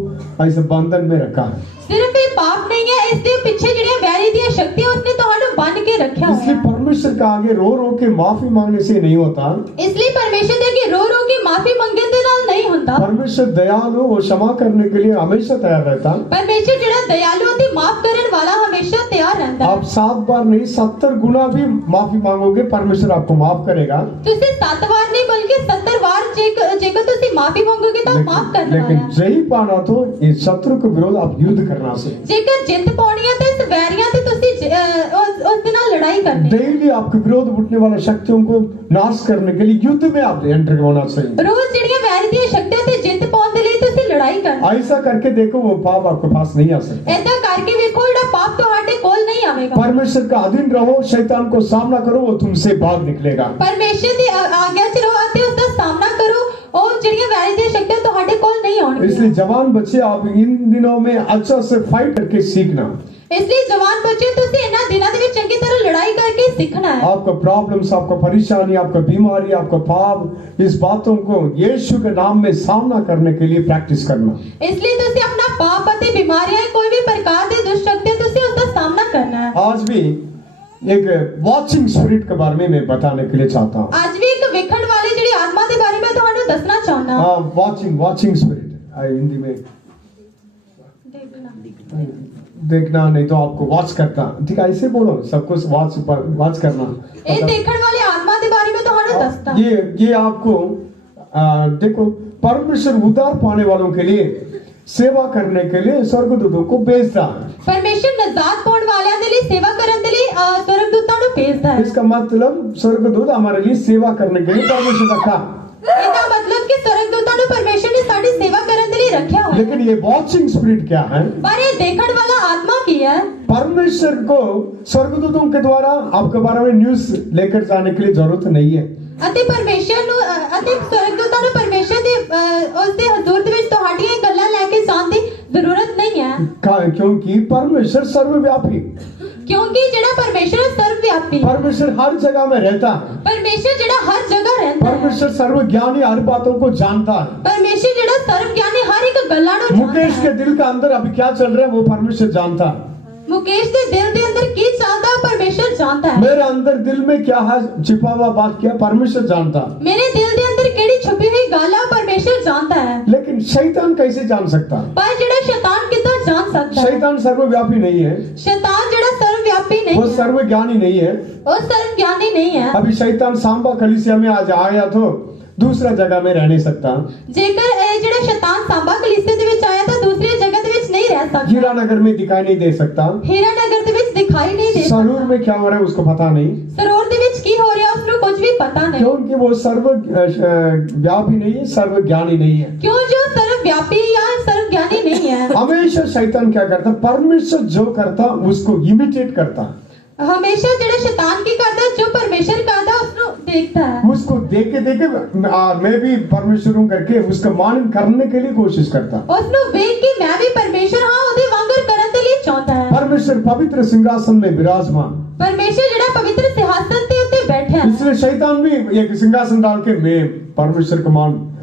ऐसे बंधन में रखा है। ਸਿਰਫ ਇਹ ਪਾਪ ਨਹੀਂ ਹੈ, ਇਸ ਦੇ ਪਿੱਛੇ ਜਿਹੜੀਆਂ ਵੈਰੀ ਦੀਆਂ ਸ਼ਕਤੀਆਂ ਉਸਨੇ ਤੁਹਾਨੂੰ ਬੰਨ ਕੇ ਰੱਖਿਆ ਹੋਇਆ इसलिए ਹੈ। परमेश्वर का आगे रो रो के माफी मांगने से नहीं होता। ਇਸ ਲਈ ਪਰਮੇਸ਼ਰ ਦੇ ਅੱਗੇ ਰੋ ਰੋ ਕੇ ਮਾਫੀ ਮੰਗਣ ਦੇ ਨਾਲ ਨਹੀਂ ਹੁੰਦਾ। परमेश्वर दयालु, वो क्षमा करने के लिए हमेशा तैयार रहता। ਪਰਮੇਸ਼ਰ ਜਿਹੜਾ ਦਇਆਲੂ ਅਤੇ ਮਾਫ ਕਰਨ ਵਾਲਾ ਹਮੇਸ਼ਾ ਤਿਆਰ ਰਹਿੰਦਾ ਹੈ। आप 7 बार नहीं 70 गुना भी माफी मांगोगे, परमेश्वर आपको माफ करेगा। ਤੁਸੀਂ 7 ਵਾਰ ਨਹੀਂ ਬਲਕਿ 70 ਵਾਰ ਜੇਕਰ ਤੁਸੀਂ ਮਾਫੀ ਮੰਗੋਗੇ ਤਾਂ ਮਾਫ ਕਰਨ ਵਾਲਾ लेकिन ਹੈ। जय पाना तो ये शत्रु के विरोध आप युद्ध करना से। ਜੇਕਰ ਜਿੱਤ ਪਾਉਣੀ ਹੈ ਤਾਂ ਇਸ ਵੈਰੀਆਂ ਤੇ ਤੁਸੀਂ ਉਸ ਦੇ ਨਾਲ ਲੜਾਈ ਕਰਨੀ ਹੈ। डेली आपके विरोध उठने वाले शक्तियों को नाश करने के लिए युद्ध में आप एंटर होना चाहिए। ਰੋਜ਼ ਜਿਹੜੀਆਂ ਵੈਰੀ ਦੀਆਂ ਸ਼ਕਤੀਆਂ ਤੇ ਜਿੱਤ ਪਾਉਣ ਦੇ ਲਈ ਤੁਸੀਂ ਲੜਾਈ ਕਰਨੀ। ऐसा करके देखो, वो पाप आपके पास नहीं आ सकता। ਏਦਾਂ ਕਰਕੇ ਵੇਖੋ ਜਿਹੜਾ ਪਾਪ ਤੁਹਾਡੇ ਕੋਲ ਨਹੀਂ ਆਵੇਗਾ। परमेश्वर का अधीन रहो, शैतान को सामना करो, वो तुमसे भाग निकलेगा। ਪਰਮੇਸ਼ਰ ਦੀ ਆਗਿਆ ਚ ਰਹੋ ਅਤੇ ਉਸ ਦਾ ਸਾਹਮਣਾ ਕਰੋ, ਉਹ ਜਿਹੜੀਆਂ ਵੈਰੀ ਦੀਆਂ ਸ਼ਕਤੀਆਂ ਤੁਹਾਡੇ ਕੋਲ ਨਹੀਂ ਆਉਣਗੀਆਂ। इसलिए जवान बच्चे, आप इन दिनों में अच्छा से फाइट करके सीखना। ਇਸ ਲਈ ਜਵਾਨ ਬੱਚੇ ਤੁਸੀਂ ਇਹਨਾਂ ਦਿਨਾਂ ਦੇ ਵਿੱਚ ਚੰਗੀ ਤਰ੍ਹਾਂ ਲੜਾਈ ਕਰਕੇ ਸਿੱਖਣਾ ਹੈ। आपका प्रॉब्लम्स, आपका परेशानी, आपका बीमारी, आपका पाप, इस बातों को यीशु के नाम में सामना करने के लिए प्रैक्टिस करना। ਇਸ ਲਈ ਤੁਸੀਂ ਆਪਣਾ ਪਾਪ ਅਤੇ ਬਿਮਾਰੀਆਂ ਕੋਈ ਵੀ ਪ੍ਰਕਾਰ ਦੀ ਦੁਸ਼ਟ ਸ਼ਕਤੀ ਤੁਸੀਂ ਉਸ ਦਾ ਸਾਹਮਣਾ ਕਰਨਾ ਹੈ। आज भी एक वॉचिंग स्पिरिट के बारे में मैं बताने के लिए चाहता हूँ। ਅੱਜ ਵੀ ਇੱਕ ਵੇਖਣ ਵਾਲੀ ਜਿਹੜੀ ਆਤਮਾ ਦੇ ਬਾਰੇ ਮੈਂ ਤੁਹਾਨੂੰ ਦੱਸਣਾ ਚਾਹੁੰਦਾ ਹਾਂ। हाँ, वॉचिंग स्पिरिट हिंदी में देखना, नहीं तो आपको वॉच करता। ठीक है, ऐसे बोलो, सब कुछ वॉच करना। ਇਹ ਦੇਖਣ ਵਾਲੀ ਆਤਮਾ ਦੇ ਬਾਰੇ ਮੈਂ ਤੁਹਾਨੂੰ ਦੱਸਦਾ। ये आपको देखो, परमेश्वर उद्धार पाने वालों के लिए सेवा करने के लिए स्वर्गदूतों को भेजता है। ਪਰਮੇਸ਼ਰ ਨਜ਼ਾਤ ਪਾਉਣ ਵਾਲਿਆਂ ਦੇ ਲਈ ਸੇਵਾ ਕਰਨ ਦੇ ਲਈ ਸਵਰਗਦੂਤਾਂ ਨੂੰ ਭੇਜਦਾ ਹੈ। इसका मतलब स्वर्गदूत हमारे लिए सेवा करने के लिए परमेश्वर रखा। ਇਹਦਾ ਮਤਲਬ ਕਿ ਸਵਰਗਦੂਤਾਂ ਨੂੰ ਪਰਮੇਸ਼ਰ ਨੇ ਸਾਡੀ ਸੇਵਾ ਕਰਨ ਦੇ ਲਈ ਰੱਖਿਆ ਹੋਇਆ। लेकिन ये वॉचिंग स्पिरिट क्या है? ਪਰ ਇਹ ਦੇਖਣ ਵਾਲਾ ਆਤਮਾ ਕੀ ਹੈ? परमेश्वर को स्वर्गदूतों के द्वारा आपके बारे में न्यूज लेकर जाने के लिए जरूरत नहीं है। ਅਤੇ ਪਰਮੇਸ਼ਰ ਨੂੰ ਅਤੇ ਸਵਰਗਦੂਤਾਂ ਨੂੰ ਪਰਮੇਸ਼ਰ ਦੇ ਉਸ ਦੇ ਹਜ਼ੂਰ ਦੇ ਵਿੱਚ ਤੁਹਾਡੀਆਂ ਗੱਲਾਂ ਲੈ ਕੇ ਜਾਣ ਦੀ ਜ਼ਰੂਰਤ ਨਹੀਂ ਹੈ। क्योंकि परमेश्वर सर्वव्यापी, ਕਿਉਂਕਿ ਜਿਹੜਾ ਪਰਮੇਸ਼ਰ ਸਰਵਵਿਆਪੀ ਹੈ। परमेश्वर हर जगह में रहता है। ਪਰਮੇਸ਼ਰ ਜਿਹੜਾ ਹਰ ਜਗ੍ਹਾ ਰਹਿੰਦਾ ਹੈ। परमेश्वर सर्वज्ञानी, हर बातों को जानता है। ਪਰਮੇਸ਼ਰ ਜਿਹੜਾ ਸਰਵ ਗਿਆਨੀ ਹਰ ਇੱਕ ਗੱਲਾਂ ਨੂੰ ਜਾਣਦਾ मुकेश के ਹੈ। दिल का अंदर अभी क्या चल रहा है वो परमेश्वर जानता है। मुकेश ਦੇ ਦਿਲ ਦੇ ਅੰਦਰ ਕੀ ਚੱਲਦਾ ਹੈ ਪਰਮੇਸ਼ਰ ਜਾਣਦਾ ਹੈ। मेरे अंदर दिल में क्या है, छिपा हुआ बात क्या, परमेश्वर जानता है। ਮੇਰੇ ਦਿਲ ਦੇ ਅੰਦਰ ਕਿਹੜੀ ਛੁਪੀ ਹੋਈ ਗੱਲ ਹੈ ਪਰਮੇਸ਼ਰ ਜਾਣਦਾ ਹੈ। लेकिन शैतान कैसे जान सकता है? ਪਰ ਜਿਹੜਾ ਸ਼ੈਤਾਨ ਕਿੱਦਾਂ ਜਾਣ ਸਕਦਾ ਹੈ? शैतान सर्वव्यापी नहीं है, शैतान ਜਿਹੜਾ ਸਰਵਵਿਆਪੀ ਨਹੀਂ वो ਹੈ, सर्वज्ञानी नहीं है। ਉਹ ਸਰਵ ਗਿਆਨੀ ਨਹੀਂ ਹੈ। अभी शैतान सांबा कलीसिया में आज आया तो दूसरा जगह में रह नहीं सकता। ਜੇਕਰ ਇਹ ਜਿਹੜਾ ਸ਼ੈਤਾਨ ਸਾਂਬਾ ਕਲੀਸੇ ਦੇ ਵਿੱਚ ਆਇਆ ਤਾਂ ਦੂਸਰੀ ਜਗ੍ਹਾ ਦੇ ਵਿੱਚ ਨਹੀਂ ਰਹਿ ਸਕਦਾ। हीरानगर में दिखाई नहीं दे सकता। ਹੀਰਾਨਗਰ ਦੇ ਵਿੱਚ ਦਿਖਾਈ ਨਹੀਂ ਦੇ सरूर ਸਕਦਾ। में क्या हो रहा है उसको पता नहीं, ਸਰੋਰ ਦੇ ਵਿੱਚ ਕੀ ਹੋ ਰਿਹਾ ਉਸਨੂੰ ਕੁਝ ਵੀ ਪਤਾ ਨਹੀਂ। क्योंकि वो सर्वव्यापी नहीं है, सर्वज्ञानी नहीं है। क्यों जो सर्वव्यापी या सर्वज्ञानी नहीं है। है। हमेशा शैतान क्या करता, परमेश्वर जो करता उसको इमिटेट करता, हमेशा जेड़ा शैतान की करता है, जो परमेश्वर करता उसको देखता है, उसको देखे देखे मैं भी परमेश्वर हूं करके उसका मान करने के लिए कोशिश करता। उसको देख के मैं भी परमेश्वर हां ओदे वांगर करन दे लिए चाहता है। परमेश्वर पवित्र सिंहासन में विराजमान, परमेश्वर जेड़ा पवित्र सिंहासन ते उत्ते बैठा है, इसलिए शैतान भी एक सिंहासन डाल के मैं परमेश्वर का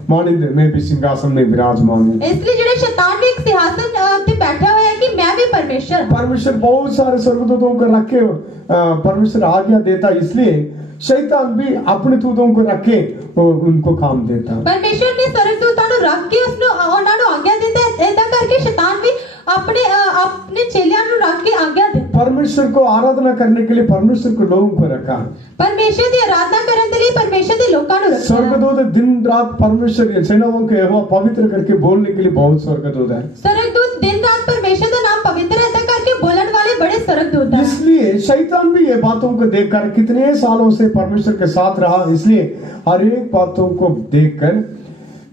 मानिंद मैं भी सिंहासन में विराजमान हूँ। इसलिए जेड़ा शैतान भी एक सिंहासन ते बैठा हुआ है कि मैं भी परमेश्वर हूं। परमेश्वर बहुत सारे स्वर्गदूतों को रख के परमेश्वर आज्ञा देता, इसलिए शैतान भी अपने दूतों को रख के उनको काम देता। परमेश्वर ने स्वर्गदूतां नु रख के उसनु ਉਹਨਾਂ ਨੂੰ आज्ञा देता है, ऐसा करके शैतान भी अपने चेलियां नु रख के आज्ञा देता। परमेश्वर को आराधना करने के लिए परमेश्वर को लोगों को रखा, परमेश्वर की आराधना करने के लिए परमेश्वर के लोगों को रखा। स्वर्गदूत दिन रात परमेश्वर सेनाओं के यहोवा पवित्र करके बोलने के लिए बहुत स्वर्गदूत है। स्वर्गदूत दिन रात परमेश्वर का नाम पवित्र ऐसा करके बोलने वाले बड़े स्वर्गदूत हैं। इसलिए शैतान भी ये बातों को देखकर कितने सालों से परमेश्वर के साथ रहा, इसलिए हर एक बातों को देखकर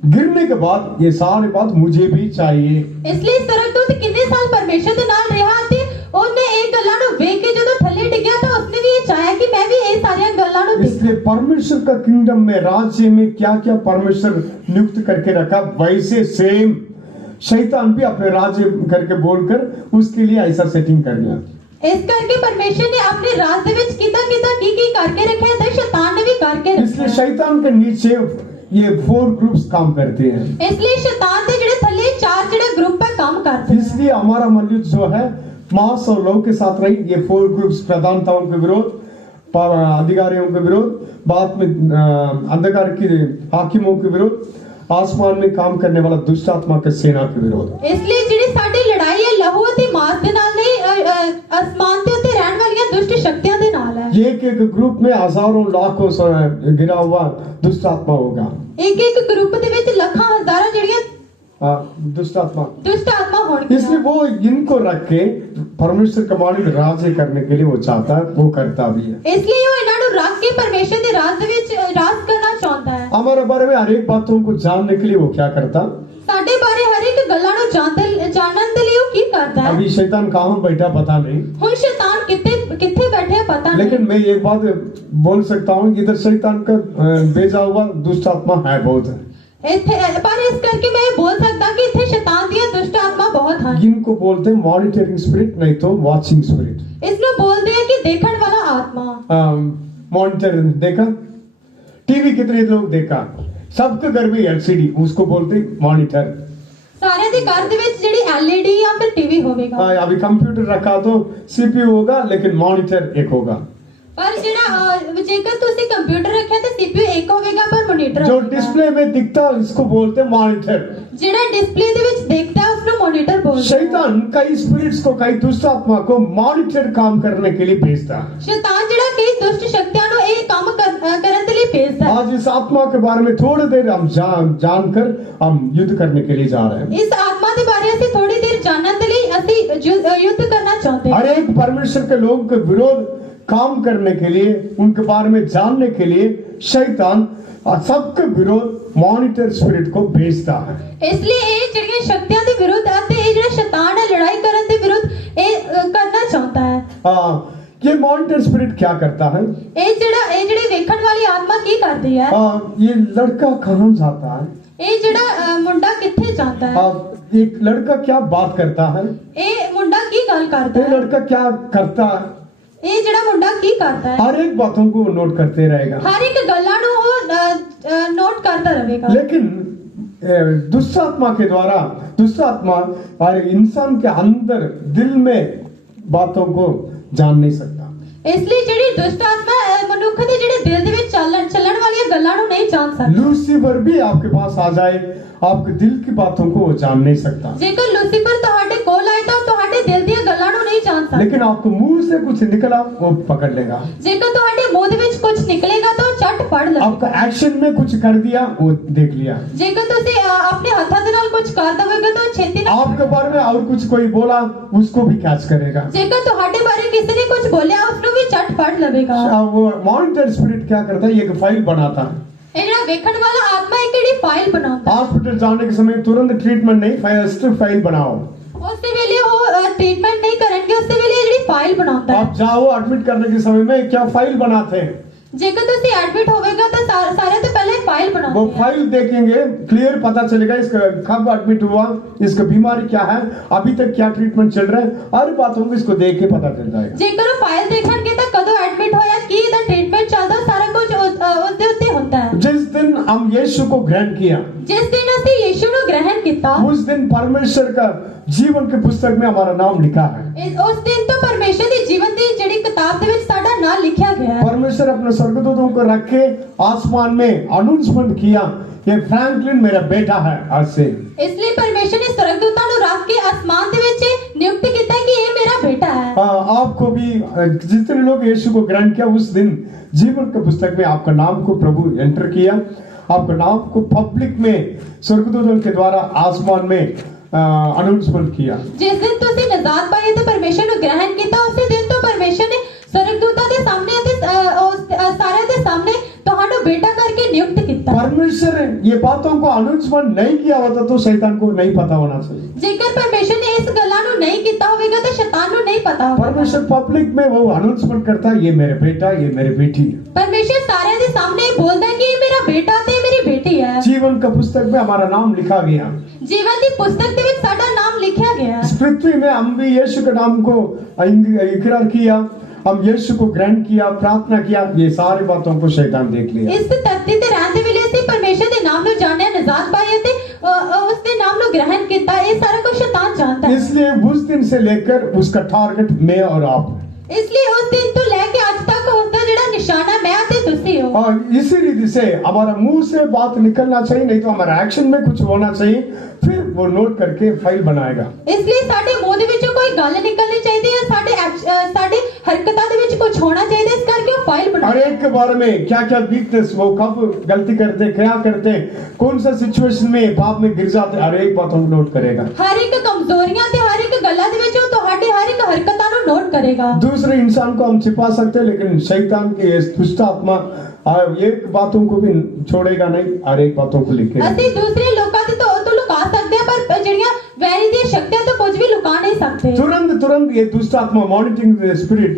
गिरने के बाद ये सारी बात मुझे भी चाहिए। इसलिए स्वर्गदूत कितने साल परमेश्वर के नाल रहा थे, ਉਹਨੇ एक गल्ला नु देख के ਜਦੋਂ थल्ले डिग्या तो उसने भी ये चाहा कि मैं भी ये सारी गल्ला नु देखूं। इसलिए परमेश्वर का किंगडम में, राज्य में क्या क्या परमेश्वर नियुक्त करके रखा, वैसे सेम शैतान भी अपने राज्य करके बोलकर उसके लिए ऐसा सेटिंग कर लिया। इस करके परमेश्वर ने अपने राज दे विच किता की करके रखा है, शैतान ने भी करके रखा। इसलिए शैतान के नीचे ये 4 ग्रुप्स काम करते हैं। इसलिए शैतान के जेड़े थल्ले 4 जेड़े ग्रुप पे काम करते हैं। इसलिए हमारा मलयुद्ध जो है मांस और लहू के साथ रही, ये 4 ग्रुप्स प्रधानताओं के विरोध, अधिकारियों के विरोध, बाद में अंधकार के हाकिमों के विरोध, आसमान में काम करने वाला दुष्ट आत्मा के सेना के विरोध। इसलिए जेड़ी साडी लड़ाई है लहू ते मांस दे नाल नहीं, आसमान ते उत्ते रहन वाली दुष्ट शक्तियां दे नाल है। एक एक ग्रुप में हजारों लाखों गिरा हुआ दुष्ट आत्मा होगा। एक एक ग्रुप दे विच लाखां हजारां जेड़ियां दुष्ट आत्मा होणगी। इसलिए वो इनको रख के परमेश्वर का मालिक राज्य करने के लिए वो चाहता है, वो करता भी है। इसलिए वो इन्हां नु रख के परमेश्वर दे राज दे विच राज करना चाहता है। हमारे बारे में हर एक बातों को जानने के लिए वो क्या करता, साडे बारे हर एक गल्ला नु जानन दे लिए वो की करता है। अभी शैतान कहाँ बैठा पता नहीं, हुन शैतान किथे बैठे पता नहीं, लेकिन मैं एक बात बोल सकता हूँ, इधर शैतान का भेजा हुआ दुष्ट आत्मा है बहुत है। पर इस करके मैं बोल सकता कि इथे शैतान दी दुष्ट आत्मा बहुत है। इनको बोलते हैं मॉनिटरिंग स्पिरिट, नहीं तो वॉचिंग स्पिरिट। इसमें बोलते हैं कि देखण वाला आत्मा। मॉनिटर देखा, टीवी कितने लोग देखा, सबके घर में एलसीडी, उसको बोलते मॉनिटर। सारे दे घर दे विच जेडी एलईडी या फिर टीवी होवेगा। अभी कंप्यूटर रखा तो सीपीयू होगा, लेकिन मॉनिटर एक होगा। पर जेड़ा जेकर तुसी कंप्यूटर रखया ते सीपीयू एक होवेगा पर मॉनिटर जो डिस्प्ले में दिखता इसको बोलते हैं मॉनिटर। जेड़ा डिस्प्ले दे विच देखता है उसको मॉनिटर बोलते हैं। शैतान कई स्पिरिट्स को, कई दुष्ट आत्मा को मॉनिटर काम करने के लिए भेजता है। शैतान जेड़ा कई दुष्ट शक्तियां नु ए काम करन दे लिए भेजता है। आज इस आत्मा के बारे में थोड़ी देर हम जानकर हम युद्ध करने के लिए जा रहे हैं। इस आत्मा के बारे में थोड़ी देर जानने के लिए असि युद्ध करना चाहते हैं। हर एक परमेश्वर के लोगों के विरोध काम करने के लिए, उनके बारे में जानने के लिए शैतान सबके विरोध मॉनिटर स्पिरिट को भेजता है। इसलिए ये जिहड़ियां शक्तियां दे विरुद्ध आते ये जेड़ा शैतान है लड़ाई करन दे विरुद्ध ए करना चाहता है। ये मॉनिटर स्पिरिट क्या करता है? ये जेड़ी देखण वाली आत्मा की करती है? ये लड़का कहाँ जाता है, ये जेड़ा मुंडा किथे जाता है, एक लड़का क्या बात करता है, ये मुंडा की गल करता है, ये लड़का क्या करता है, ये जेड़ा मुंडा की करता है, हर एक बातों को नोट करते रहेगा, हर एक गल्ला नु नोट करता रहेगा। लेकिन दुष्ट आत्मा के द्वारा दुष्ट आत्मा हर इंसान के अंदर दिल में बातों को जान नहीं सकता। इसलिए जेड़ी दुष्ट आत्मा मनुष्य दे जेड़े दिल दे विच चलण वाली गल्लां नु नहीं जान सकता। लूसीफर भी आपके पास आ जाए, आपके दिल की बातों को वो जान नहीं सकता। जेकर लूसीफर तोहाडे कोल आए तो तोहाडे दिल दी गल्लां नु नहीं जान सकता, लेकिन आपको मुंह से कुछ निकला वो पकड़ लेगा। जेकर तोहाडे मुंह दे विच कुछ निकलेगा तो चट पड़ लेगा। आपका एक्शन में कुछ कर दिया वो देख लिया। जेकर तुसी अपने हाथों दे नाल कुछ कर दोगे तो छेती नाल आपके बारे में और कुछ कोई बोला उसको भी कैच करेगा। जेकर तोहाडे बारे किसी ने कुछ बोलिया उसनु भी चट पड़ लेगा। वो मॉनिटर स्पिरिट क्या करता है, एक फाइल बनाता है। एड़ा देखण वाला आत्मा एक एड़ी फाइल बनाता है। हॉस्पिटल जाने के समय तुरंत ट्रीटमेंट नहीं, फर्स्ट फाइल बनाओ। ਉਸੇ ਵੇਲੇ ਉਹ ਟ੍ਰੀਟਮੈਂਟ ਨਹੀਂ ਕਰਨਗੇ, ਉਸੇ ਵੇਲੇ ਜਿਹੜੀ ਫਾਈਲ ਬਣਾਉਂਦਾ ਹੈ। आप जाओ एडमिट करने के समय में क्या फाइल बनाते हैं, ਜੇਕਰ ਤੁਸੀਂ ਐਡਮਿਟ ਹੋਵੇਗਾ ਤਾਂ ਸਾਰੇ ਤੋਂ ਪਹਿਲੇ ਫਾइल वो ਬਣਾਉਂਦੇ हैं। फाइल देखेंगे, क्लियर पता चलेगा इसका कब एडमिट हुआ, इसका बीमारी क्या है, अभी तक क्या ट्रीटमेंट चल रहा है, हर बातों को इसको देख के पता चल जाएगा। ਜੇਕਰ ਉਹ ਫਾइल ਦੇਖਣਗੇ ਤਾਂ ਕਦੋਂ ਐਡਮਿਟ ਹੋਇਆ, ਕੀ ਇਹਦਾ ਟ੍ਰੀਟਮੈਂਟ ਚੱਲਦਾ, ਸਾਰਾ ਕੁਝ ਉਸਦੇ ਉੱਤੇ ਹੁੰਦਾ ਹੈ। जिस दिन हम यीशु को ग्रहण किया, ਜਿਸ ਦਿਨ ਅਸੀਂ ਯੀਸ਼ੂ ਨੂੰ ਗ੍ਰਹਿਣ ਕੀਤਾ, उस दिन परमेश्वर का जीवन के पुस्तक में हमारा नाम लिखा है। ਉਸ ਦਿਨ ਤੋਂ ਪਰਮੇਸ਼ਰ ਦੀ ਜੀਵਨ ਦੀ ਜਿਹੜੀ ਕਿਤਾਬ ਦੇ ਵਿੱਚ ਸਾਡਾ ਨਾਮ ਲਿਖਿਆ ਗਿਆ ਹੈ। परमेश्वर अपने स्वर्गदूतों को रख के आसमान में अनाउंसमेंट किया, ये फ्रैंकलिन मेरा बेटा है आज से। ਇਸ ਲਈ ਪਰਮੇਸ਼ਰ ਨੇ स्वर्गदूतां ਨੂੰ ਰੱਖ ਕੇ आसमान ਦੇ ਵਿੱਚ ਨਿਯੁਕਤ ਕੀਤਾ ਕਿ ਇਹ ਮੇਰਾ ਬੇਟਾ ਹੈ। आपको भी जितने लोग यीशु को ग्रहण किया उस दिन जीवन के पुस्तक में आपका नाम को प्रभु एंटर किया, आपका नाम को पब्लिक में स्वर्गदूतों के द्वारा आसमान में अनाउंसमेंट किया। ਜਿਸ ਦਿਨ ਤੁਸੀਂ ਨਜ਼ਾਤ ਪਾਈ ਤੇ ਪਰਮੇਸ਼ਰ ਨੂੰ ਗ੍ਰਹਿਣ ਕੀਤਾ, ਉਸੇ ਦਿਨ ਤੋਂ ਪਰਮੇਸ਼ਰ ਨੇ स्वर्गदूतां ਦੇ ਸਾਹਮਣੇ ਅਤੇ ਸਾਰਿਆਂ ਦੇ ਸਾਹਮਣੇ ਤੁਹਾਨੂੰ बेटा करके नियुक्त किया। परमेश्वर ये बातों को अनाउंसमेंट नहीं किया होता तो शैतान को नहीं पता होना चाहिए। जेकर परमेश्वर ने इस गल्ला नु नहीं किया होगा तो शैतान नु नहीं पता होगा। परमेश्वर पब्लिक में वो अनाउंसमेंट करता है, ये मेरे बेटा, ये मेरी बेटी है। परमेश्वर सारे के सामने बोलता है कि ये मेरा बेटा ते मेरी बेटी है। जीवन का पुस्तक में हमारा नाम लिखा गया, जीवन की पुस्तक के विच साडा नाम लिखा गया। इस पृथ्वी में हम भी यीशु के नाम को इकरार किया, हम यीशु को ग्रहण किया, प्रार्थना किया, ये सारी बातों को शैतान देख लिया। इस धरती ते रहते वेले ਅਸੀਂ परमेश्वर ਦੇ ਨਾਮ ਨੂੰ ਜਾਣਿਆ, ਨਜ਼ਾਤ ਪਾਈ ਤੇ ਉਸ ਦੇ ਨਾਮ ਨੂੰ ग्रहण ਕੀਤਾ, ਇਹ सारा कुछ शैतान जानता है। इसलिए उस दिन से लेकर उसका टारगेट मैं और आप, इसलिए उस दिन तो लेके आज तक उसका जेड़ा निशाना मैं ते तुसी हो। और इसी रीति से हमारा मुंह से बात निकलना चाहिए, नहीं तो हमारा एक्शन में कुछ होना चाहिए, फिर वो नोट करके फाइल बनाएगा। इसलिए साडे मुंह दे विचों कोई गल निकलनी चाहिए है, साडे हरकतां दे विच कुछ होना चाहिए, इस करके वो फाइल बना। हर एक के बारे में क्या क्या वीकनेस, वो कब गलती करते, क्या करते, कौन सा सिचुएशन में पाप में गिर जाते, हर एक बातों को नोट करेगा। हर एक कमजोरियां ते हर एक गल्लां दे विच तुहाडे हर एक हरकतां नु नोट करेगा। दूसरे इंसान को हम छिपा सकते हैं, लेकिन शैतान की ये दुष्ट आत्मा एक बातों को भी छोड़ेगा नहीं, हर एक बातों को लिखेगा। ਅਸੀਂ दूसरे लोकां ते तो लुका सकते हैं, पर ਜਿਹੜੀਆਂ ਵੈਰੀ ਦੀਆਂ ਸ਼ਕਤੀਆਂ तो कुछ भी लुका नहीं सकते। तुरंत ये दुष्ट आत्मा मॉनिटरिंग स्पिरिट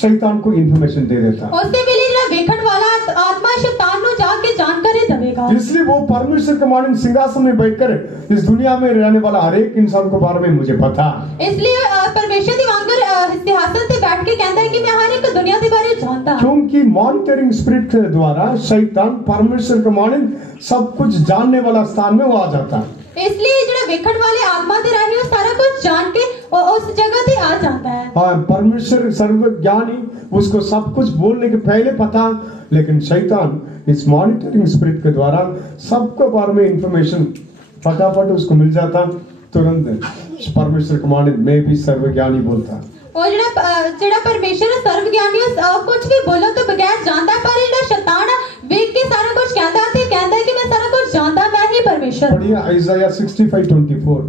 शैतान को इंफॉर्मेशन दे देता है। ਉਸੇ ਵੇਲੇ ਜਿਹੜਾ ਵੇਖਣ ਵਾਲਾ आत्मा शैतान ਨੂੰ जाके जानकारी देवेगा। इसलिए वो परमेश्वर के मॉर्निंग सिंहासन में बैठकर इस दुनिया में रहने वाला हर एक इंसान के बारे में मुझे पता है। इसलिए परमेश्वर दी वांगर सिंहासन पे बैठ के कहता है कि मैं हर एक दुनिया के बारे में जानता हूं। क्योंकि मॉनिटरिंग स्पिरिट के द्वारा शैतान परमेश्वर के मॉर्निंग सब कुछ जानने वाला स्थान में वो आ जाता है। इसलिए ਜਿਹੜਾ ਵੇਖਣ ਵਾਲੇ आत्मा दे राही वो सारा कुछ जान के उस जगह पे आ जाता है। हाँ, परमेश्वर सर्वज्ञानी, उसको सब कुछ बोलने के पहले पता, लेकिन शैतान इस मॉनिटरिंग स्पिरिट के द्वारा सबके बारे में इंफॉर्मेशन फटाफट उसको मिल जाता, तुरंत परमेश्वर के माने मैं भी सर्वज्ञानी बोलता। और ਜਿਹੜਾ परमेश्वर सर्वज्ञानी कुछ भी बोलो तो बगैर जानता, पर ਜਿਹੜਾ शैतान ਵੇਖ के सारा कुछ कहता है, कहता है कि मैं सारा कुछ जानता, मैं ही परमेश्वर। पढ़िए आइज़ाया 65:24,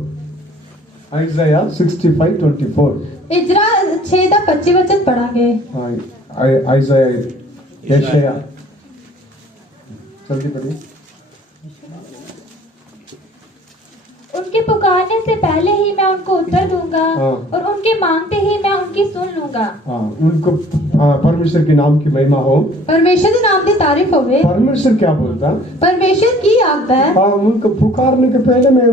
आइज़ाया 65:24। इजरा 6 ਦਾ 25 वचन पढ़ांगे। आइज़ाया, यशाया, जल्दी पढ़िए। उनके पुकारने से पहले ही मैं उनको उत्तर दूंगा और उनके मांगते ही मैं उनकी सुन लूंगा। उनको परमेश्वर के नाम की महिमा हो, परमेश्वर के नाम की तारीफ होवे। परमेश्वर क्या बोलता? परमेश्वर की आज्ञा है। उनको पुकारने के पहले मैं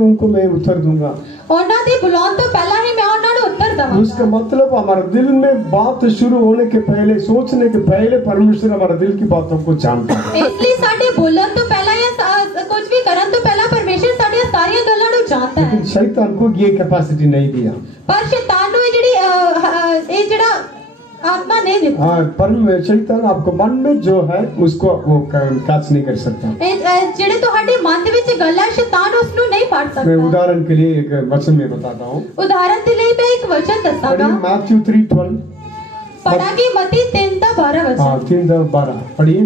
उत्तर दूंगा। ਉਹਨਾਂ ਦੀ ਬੁਲਾਉਣ ਤੋਂ ਪਹਿਲਾਂ ਹੀ ਮੈਂ ਉਹਨਾਂ ਨੂੰ ਉੱਤਰ ਦਵਾਂਗਾ। उसका मतलब हमारे दिल में बात शुरू होने के पहले, सोचने के पहले परमेश्वर हमारे दिल की बातों को जानता है। इसलिए ਸਾਡੇ ਬੋਲਣ ਤੋਂ ਪਹਿਲਾਂ ਜਾਂ ਕੁਝ ਵੀ ਕਰਨ ਤੋਂ ਪਹਿਲਾਂ परमेश्वर ਸਾਡੀਆਂ ਸਾਰੀਆਂ ਗੱਲਾਂ ਨੂੰ ਜਾਣਦਾ ਹੈ। लेकिन शैतान को ये कैपेसिटी नहीं दिया। पर शैतान ਨੂੰ ਇਹ ਜਿਹੜਾ आत्मा नहीं देता। हाँ, पर शैतान आपको मन में जो है उसको वो कैच नहीं कर सकता। ਜਿਹੜੇ ਤੁਹਾਡੇ ਮਨ ਦੇ ਵਿੱਚ ਗੱਲ ਹੈ, ਸ਼ੈਤਾਨ ਉਸ ਨੂੰ नहीं फाड़ सकता। मैं उदाहरण के लिए एक वचन में बताता हूँ। उदाहरण के लिए मैं एक वचन दसांगा। मैथ्यू 3:12 पढ़ांगे मत्ती 3:12 वचन। हाँ, 3:12 पढ़िए।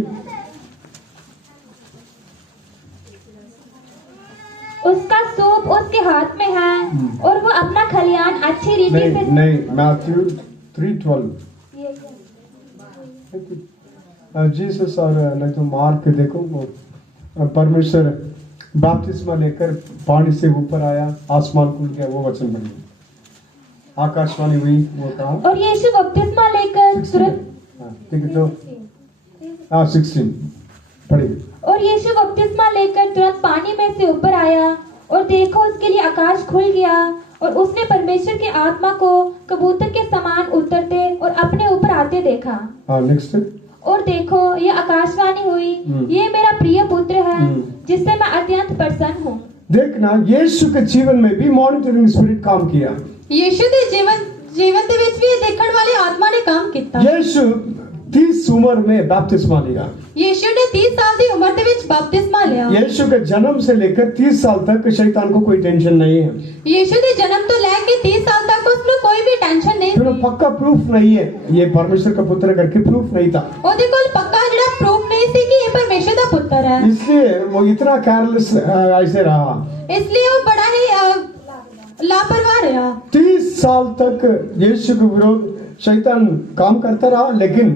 उसका सूप उसके हाथ में है और वो अपना खलियान अच्छी रीति से नहीं, मैथ्यू 3:12 जीसस और नहीं तो मार्क देखो, वो परमेश्वर बपतिस्मा लेकर पानी से ऊपर आया, आसमान खुल गया, वो वचन बन गया। आकाशवाणी हुई वो कहा और यीशु बपतिस्मा लेकर तुरंत ठीक है तो 16 पढ़िए। और यीशु बपतिस्मा लेकर तुरंत पानी में से ऊपर आया और देखो उसके लिए आकाश खुल गया और उसने परमेश्वर की आत्मा को कबूतर के समान उतरते और अपने ऊपर आते देखा। नेक्स्ट और देखो ये आकाशवाणी हुई, ये मेरा प्रिय पुत्र है जिससे मैं अत्यंत प्रसन्न हूँ। देखना यीशु के जीवन में भी मॉनिटरिंग स्पिरिट काम किया। यीशु ਦੇ ਜੀਵਨ ਦੇ ਵਿੱਚ ਵੀ ਇਹ ਦੇਖਣ ਵਾਲੀ ਆਤਮਾ ਨੇ ਕੰਮ ਕੀਤਾ। यीशु 30 उम्र में बपतिस्मा लिया। यीशु ने 30 साल की उम्र ਦੇ ਵਿੱਚ बपतिस्मा लिया। यीशु के जन्म से लेकर 30 साल तक शैतान को कोई टेंशन नहीं है। यीशु के जन्म तो लेके 30 साल तक उसको कोई भी टेंशन नहीं फिर थी। पक्का प्रूफ नहीं है ये परमेश्वर का पुत्र करके प्रूफ नहीं था। ਉਹਦੇ ਕੋਲ ਪੱਕਾ ਜਿਹੜਾ ਪ੍ਰੂਫ ਨਹੀਂ ਸੀ ਕਿ ਇਹ ਪਰਮੇਸ਼ਰ ਦਾ ਪੁੱਤਰ ਹੈ। इसलिए वो इतना केयरलेस ऐसे रहा। इसलिए वो बड़ा ही लापरवाह रहा। 30 साल तक यीशु के विरोध शैतान काम करता रहा, लेकिन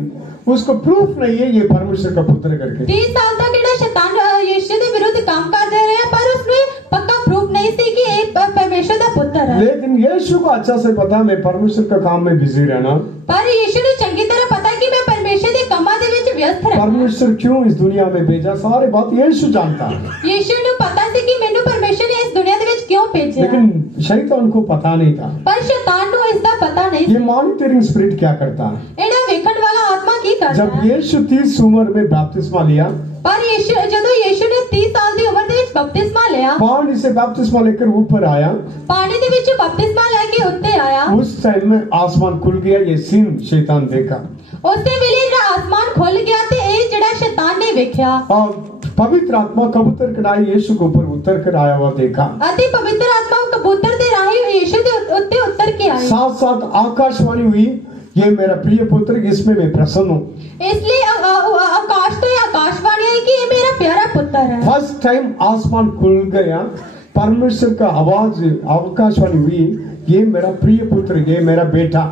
उसको प्रूफ नहीं है ये परमेश्वर का पुत्र करके। 30 साल तक ਜਿਹੜਾ ਸ਼ੈਤਾਨ ਯੀਸ਼ੂ ਦੇ ਵਿਰੁੱਧ ਕੰਮ ਕਰਦਾ ਰਿਹਾ, ਪਰ ਉਸਨੇ ਪੱਕਾ ਪ੍ਰੂਫ ਨਹੀਂ ਸੀ ਕਿ ਇਹ ਪਰਮੇਸ਼ਰ ਦਾ ਪੁੱਤਰ ਹੈ। लेकिन यीशु को अच्छा से पता मैं परमेश्वर का काम में बिजी रहना। पर यीशु ਨੂੰ ਚੰਗੀ ਤਰ੍ਹਾਂ ਪਤਾ ਕਿ ਮੈਂ ਪਰਮੇਸ਼ਰ ਦੇ ਕੰਮਾਂ ਦੇ ਵਿੱਚ ਵਿਅਸਤ ਰਹਿਣਾ। परमेश्वर क्यों इस दुनिया में भेजा सारे बात यीशु जानता है, यीशु ਨੂੰ ਪਤਾ ਸੀ ਕਿ ਮੈਨੂੰ ਪਰਮੇਸ਼ਰ ਨੇ ਇਸ ਦੁਨੀਆ ਦੇ ਵਿੱਚ ਕਿਉਂ ਭੇਜਿਆ। लेकिन शैतान को पता नहीं था। पर शैतान ਨੂੰ ਇਸ ਦਾ ਪਤਾ ਨਹੀਂ ये मॉनिटरिंग स्पिरिट क्या करता है? ਇਹਦਾ ਵੇਖਣ ਵਾਲਾ ਆਤਮਾ ਕੀ ਕਰਦਾ जब ਹੈ। यीशु 30 उम्र में बपतिस्मा लिया, पर यीशु ਜਦੋਂ यीशु ਨੇ 30 साल ਦੀ ਉਮਰ ਦੇ ਵਿੱਚ ਬਪਤਿਸਮਾ ਲਿਆ, पानी से बपतिस्मा लेकर ऊपर आया, ਪਾਣੀ ਦੇ ਵਿੱਚ ਬਪਤਿਸਮਾ ਲੈ ਕੇ ਉੱਤੇ ਆਇਆ, उस टाइम में आसमान खुल गया। ये सीन शैतान देखा ਉਸੇ ਵੇਲੇ ਜਿਹੜਾ ਆਸਮਾਨ ਖੁੱਲ ਗਿਆ ਤੇ ਇਹ ਜਿਹੜਾ ਸ਼ੈਤਾਨ ਨੇ ਵੇਖਿਆ और पवित्र आत्मा कबूतर कनाई यीशु के ऊपर उतर कर आया हुआ देखा। ਅਤੇ ਪਵਿੱਤਰ ਆਤਮਾ ਕਬੂतर ਦੇ ਰਾਹੀਂ यीशु ਦੇ ਉੱਤੇ ਉਤਰ ਕੇ ਆਈ। साथ साथ आकाशवाणी हुई, ये मेरा प्रिय पुत्र इसमें मैं प्रसन्न हूँ। इसलिए आकाश तो ये आकाशवाणी है कि ये मेरा प्यारा पुत्र है। फर्स्ट टाइम आसमान खुल गया, परमेश्वर का आवाज आकाशवाणी हुई, ये मेरा प्रिय पुत्र, ये मेरा बेटा।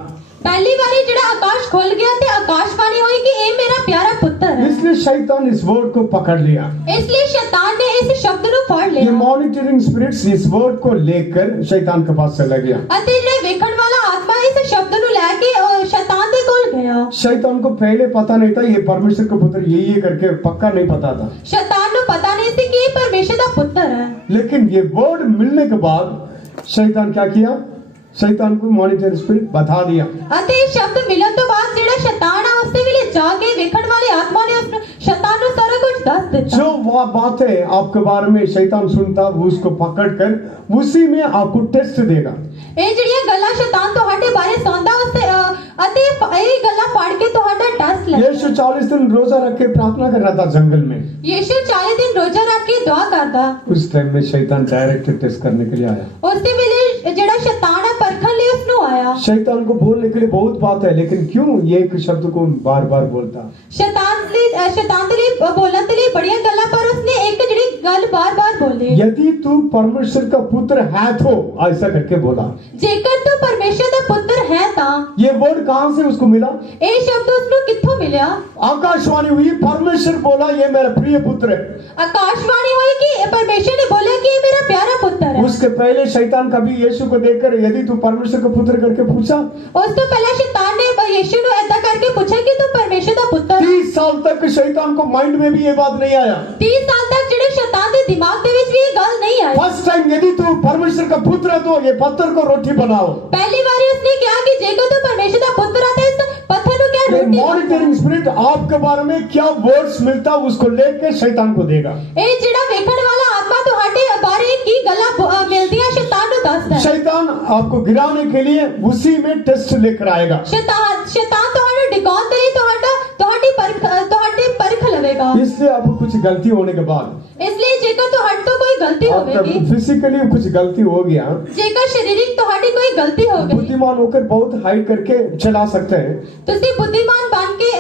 पहली बारी जड़ा आकाश खुल गया थे आकाशवाणी हुई कि ये मेरा प्यारा पुत्र है। इसलिए शैतान इस वर्ड को पकड़ लिया। इसलिए शैतान ने इस शब्द को पकड़ ये लिया। मॉनिटरिंग स्पिरिट्स इस वर्ड को लेकर शैतान के पास चला गया। अते जे वेखण वाला आत्मा इस शब्द को लेके शैतान दे कोल गया। शैतान को पहले पता नहीं था ये परमेश्वर का पुत्र ये करके पक्का नहीं पता था। शैतान को पता नहीं थी कि ये परमेश्वर का पुत्र है। लेकिन ये वर्ड मिलने के बाद शैतान क्या किया? शैतान को मॉनिटरिंग स्पिरिट बता दिया। अते शब्द मिलन तो बाद जेड़ा शैतान है उससे वेले जाके वेखण वाली आत्मा ने उस शैतान को सारा कुछ दस देता। जो वो बातें आपके बारे में शैतान सुनता वो उसको पकड़कर उसी में आपको टेस्ट देगा। ਇਹ ਜਿਹੜੀਆਂ ਗੱਲਾਂ ਸ਼ੈਤਾਨ ਤੁਹਾਡੇ ਬਾਰੇ ਸੁਣਦਾ ਉਸੇ ਅਤੇ ਇਹ ਗੱਲਾਂ ਪੜ ਕੇ ਤੁਹਾਡਾ ਟੈਸਟ ਲੈ। यीशु 40 दिन रोजा रख के प्रार्थना कर रहा था जंगल में। यीशु 40 दिन रोजा रख के दुआ करदा। उस टाइम में शैतान डायरेक्ट टेस्ट करने के लिए आया। ਉਸੇ ਵੇਲੇ ਜਿਹੜਾ ਸ਼ੈਤਾਨ ਹੈ ਪਰਖਣ ਲਈ ਉਸ ਨੂੰ ਆਇਆ। शैतान को बोलने के लिए बहुत बात है, लेकिन क्यों ये एक शब्द को बार बार बोलता? ਸ਼ੈਤਾਨ ਦੇ ਲਈ ਬੋਲਣ ਦੇ ਲਈ ਬੜੀਆਂ ਗੱਲਾਂ ਪਰ ਉਸਨੇ ਇੱਕ ਜਿਹੜੀ ਗੱਲ ਬਾਰ-ਬਾਰ ਬੋਲੀ। यदि तू परमेश्वर का पुत्र है तो ऐसा करके बोला। ਜੇਕਰ ਤੂੰ ਪਰਮੇਸ਼ਰ ਦਾ ਪੁੱਤਰ ਹੈ ਤਾਂ ये वर्ड कहाँ से उसको मिला? ਇਹ ਸ਼ਬਦ ਉਸ ਨੂੰ ਕਿੱਥੋਂ ਮਿਲਿਆ? आकाशवाणी हुई, परमेश्वर बोला ये मेरा प्रिय पुत्र है। आकाशवाणी हुई कि परमेश्वर ने बोला कि ये मेरा प्यारा पुत्र है। उसके पहले शैतान कभी यीशु को देखकर यदि तू परमेश्वर का पुत्र करके पूछा? ਉਸ ਤੋਂ ਪਹਿਲਾਂ ਸ਼ੈਤਾਨ ਨੇ ਯੀਸ਼ੂ ਨੂੰ ਏਦਾਂ ਕਰਕੇ ਪੁੱਛਿਆ ਕਿ ਤੂੰ ਪਰਮੇਸ਼ਰ ਦਾ ਪੁੱਤਰ ਹੈ। 30 साल तक शैतान को माइंड में भी ये बात नहीं आया। 30 साल तक ਜਿਹੜੇ ਸ਼ੈਤਾਨ ਦੇ ਦਿਮਾਗ ਦੇ ਵਿੱਚ ਵੀ ਇਹ ਗੱਲ ਨਹੀਂ ਆਈ। फर्स्ट टाइम यदि तू परमेश्वर का पुत्र है तो ये पत्थर को रोटी बनाओ। पहली बार उसने कहा कि जेकर तू परमेश्वर का पुत्र है तो इस पत्थर को क्या ये रोटी मॉनिटरिंग स्पिरिट आपके बारे में क्या वर्ड्स मिलता उसको लेकर शैतान को देगा। ਇਹ ਜਿਹੜਾ ਵੇਖਣ ਵਾਲਾ ਆਤਮਾ ਤੁਹਾਡੇ ਬਾਰੇ ਕੀ ਗੱਲਾਂ ਮਿਲਦੀਆਂ ਸ਼ੈਤਾਨ ਨੂੰ ਦੱਸਦਾ ਹੈ। शैतान आपको गिराने के लिए उसी में टेस्ट लेकर आएगा। ਸ਼ੈਤਾਨ ਤੁਹਾਨੂੰ ਡਿਕਾਉਣ ਦੇ ਲਈ ਤੁਹਾਡੀ ਪਰਖ ਲਵੇਗਾ। इसलिए आपको कुछ गलती होने के बाद इसलिए जेकर ਤੁਹਾਡੇ ਤੋਂ ਕੋਈ ਗਲਤੀ ਹੋਵੇਗੀ, फिजिकली कुछ गलती हो गया, ਜੇਕਰ ਸਰੀਰਕ ਤੁਹਾਡੀ ਕੋਈ ਗਲਤੀ ਹੋ ਗਈ, बुद्धिमान होकर बहुत हाइड करके चला सकते हैं, ਤੁਸੀਂ बुद्धिमान बन के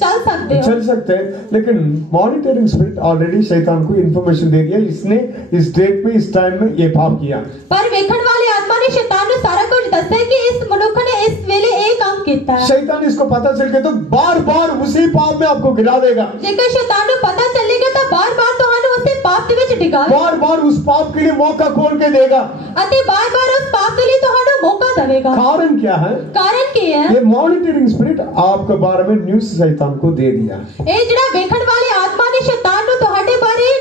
चल सकते हो। चल सकते हैं, लेकिन मॉनिटरिंग स्पिरिट ऑलरेडी शैतान को इंफॉर्मेशन दे दिया इसने इस डेट में इस टाइम में ये पाप किया। पर ਵੇਖਣ ਵਾਲੇ ਆਤਮਾ ਨੇ ਸ਼ੈਤਾਨ ਨੂੰ ਸਾਰਾ ਕੁਝ ਦੱਸਿਆ ਕਿ ਇਸ ਮਨੁੱਖ ਨੇ ਇਸ ਵੇਲੇ ਇਹ ਕੰਮ ਕੀਤਾ ਹੈ। शैतान इसको पता चल गया तो बार बार उसी पाप में आपको गिरा देगा। ਜੇਕਰ ਸ਼ੈਤਾਨ ਨੂੰ ਪਤਾ ਚੱਲੇਗਾ ਤਾਂ ਬਾਰ-ਬਾਰ ਤੁਹਾਨੂੰ ਉਸੇ ਪਾਪ ਦੇ ਵਿੱਚ ਡਿਗਾ बार बार उस पाप के लिए मौका खोल के देगा। ਅਤੇ ਬਾਰ-ਬਾਰ ਉਸ ਪਾਪ ਦੇ ਲਈ ਤੁਹਾਨੂੰ मौका देवेगा। कारण क्या है? कारण की है ये मॉनिटरिंग स्पिरिट आपके बारे में न्यूज़ शैतान को दे दिया। ਇਹ ਜਿਹੜਾ ਵੇਖਣ ਵਾਲੀ ਆਤਮਾ ਨੇ ਸ਼ੈਤਾਨ ਨੂੰ ਤੁਹਾਡੇ ਬਾਰੇ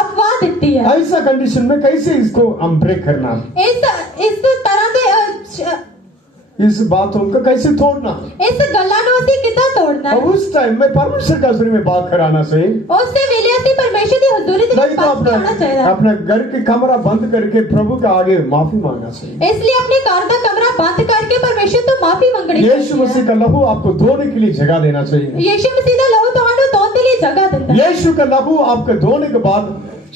ਅਫਵਾਹ ਦਿੱਤੀ ਹੈ। ऐसा कंडीशन में कैसे इसको हम ब्रेक करना, ਇਸ ਤਰ੍ਹਾਂ ਦੇ इस बातों को कैसे तोड़ना, ਇਸ ਗੱਲਾਂ ਨੂੰ ਅਸੀਂ ਕਿੱਦਾਂ ਤੋੜਨਾ ਹੈ। और उस टाइम में परमेश्वर का हजूरी में बात कराना चाहिए। ਉਸ ਦੇ ਵੇਲੇ ਅਸੀਂ ਪਰਮੇਸ਼ਰ ਦੀ ਹਜ਼ੂਰੀ ਦੇ ਵਿੱਚ नहीं तो ਬਾਤ ਕਰਨਾ ਚਾਹੀਦਾ। अपने घर के कमरा बंद करके प्रभु के आगे माफी मांगना चाहिए। ਇਸ ਲਈ ਆਪਣੇ ਘਰ ਦਾ ਕਮਰਾ ਬੰਦ ਕਰਕੇ ਪਰਮੇਸ਼ਰ ਤੋਂ ਮਾਫੀ ਮੰਗਣੀ यीशु ਚਾਹੀਦੀ मसीह ਹੈ। का लहू आपको धोने के लिए जगह देना चाहिए। ਯीशु ਮਸੀਹ ਦਾ ਲਹੂ ਤੁਹਾਨੂੰ ਧੋਣ ਦੇ ਲਈ ਜਗ੍ਹਾ ਦਿੰਦਾ ਹੈ। यीशु का लहू आपके धोने के बाद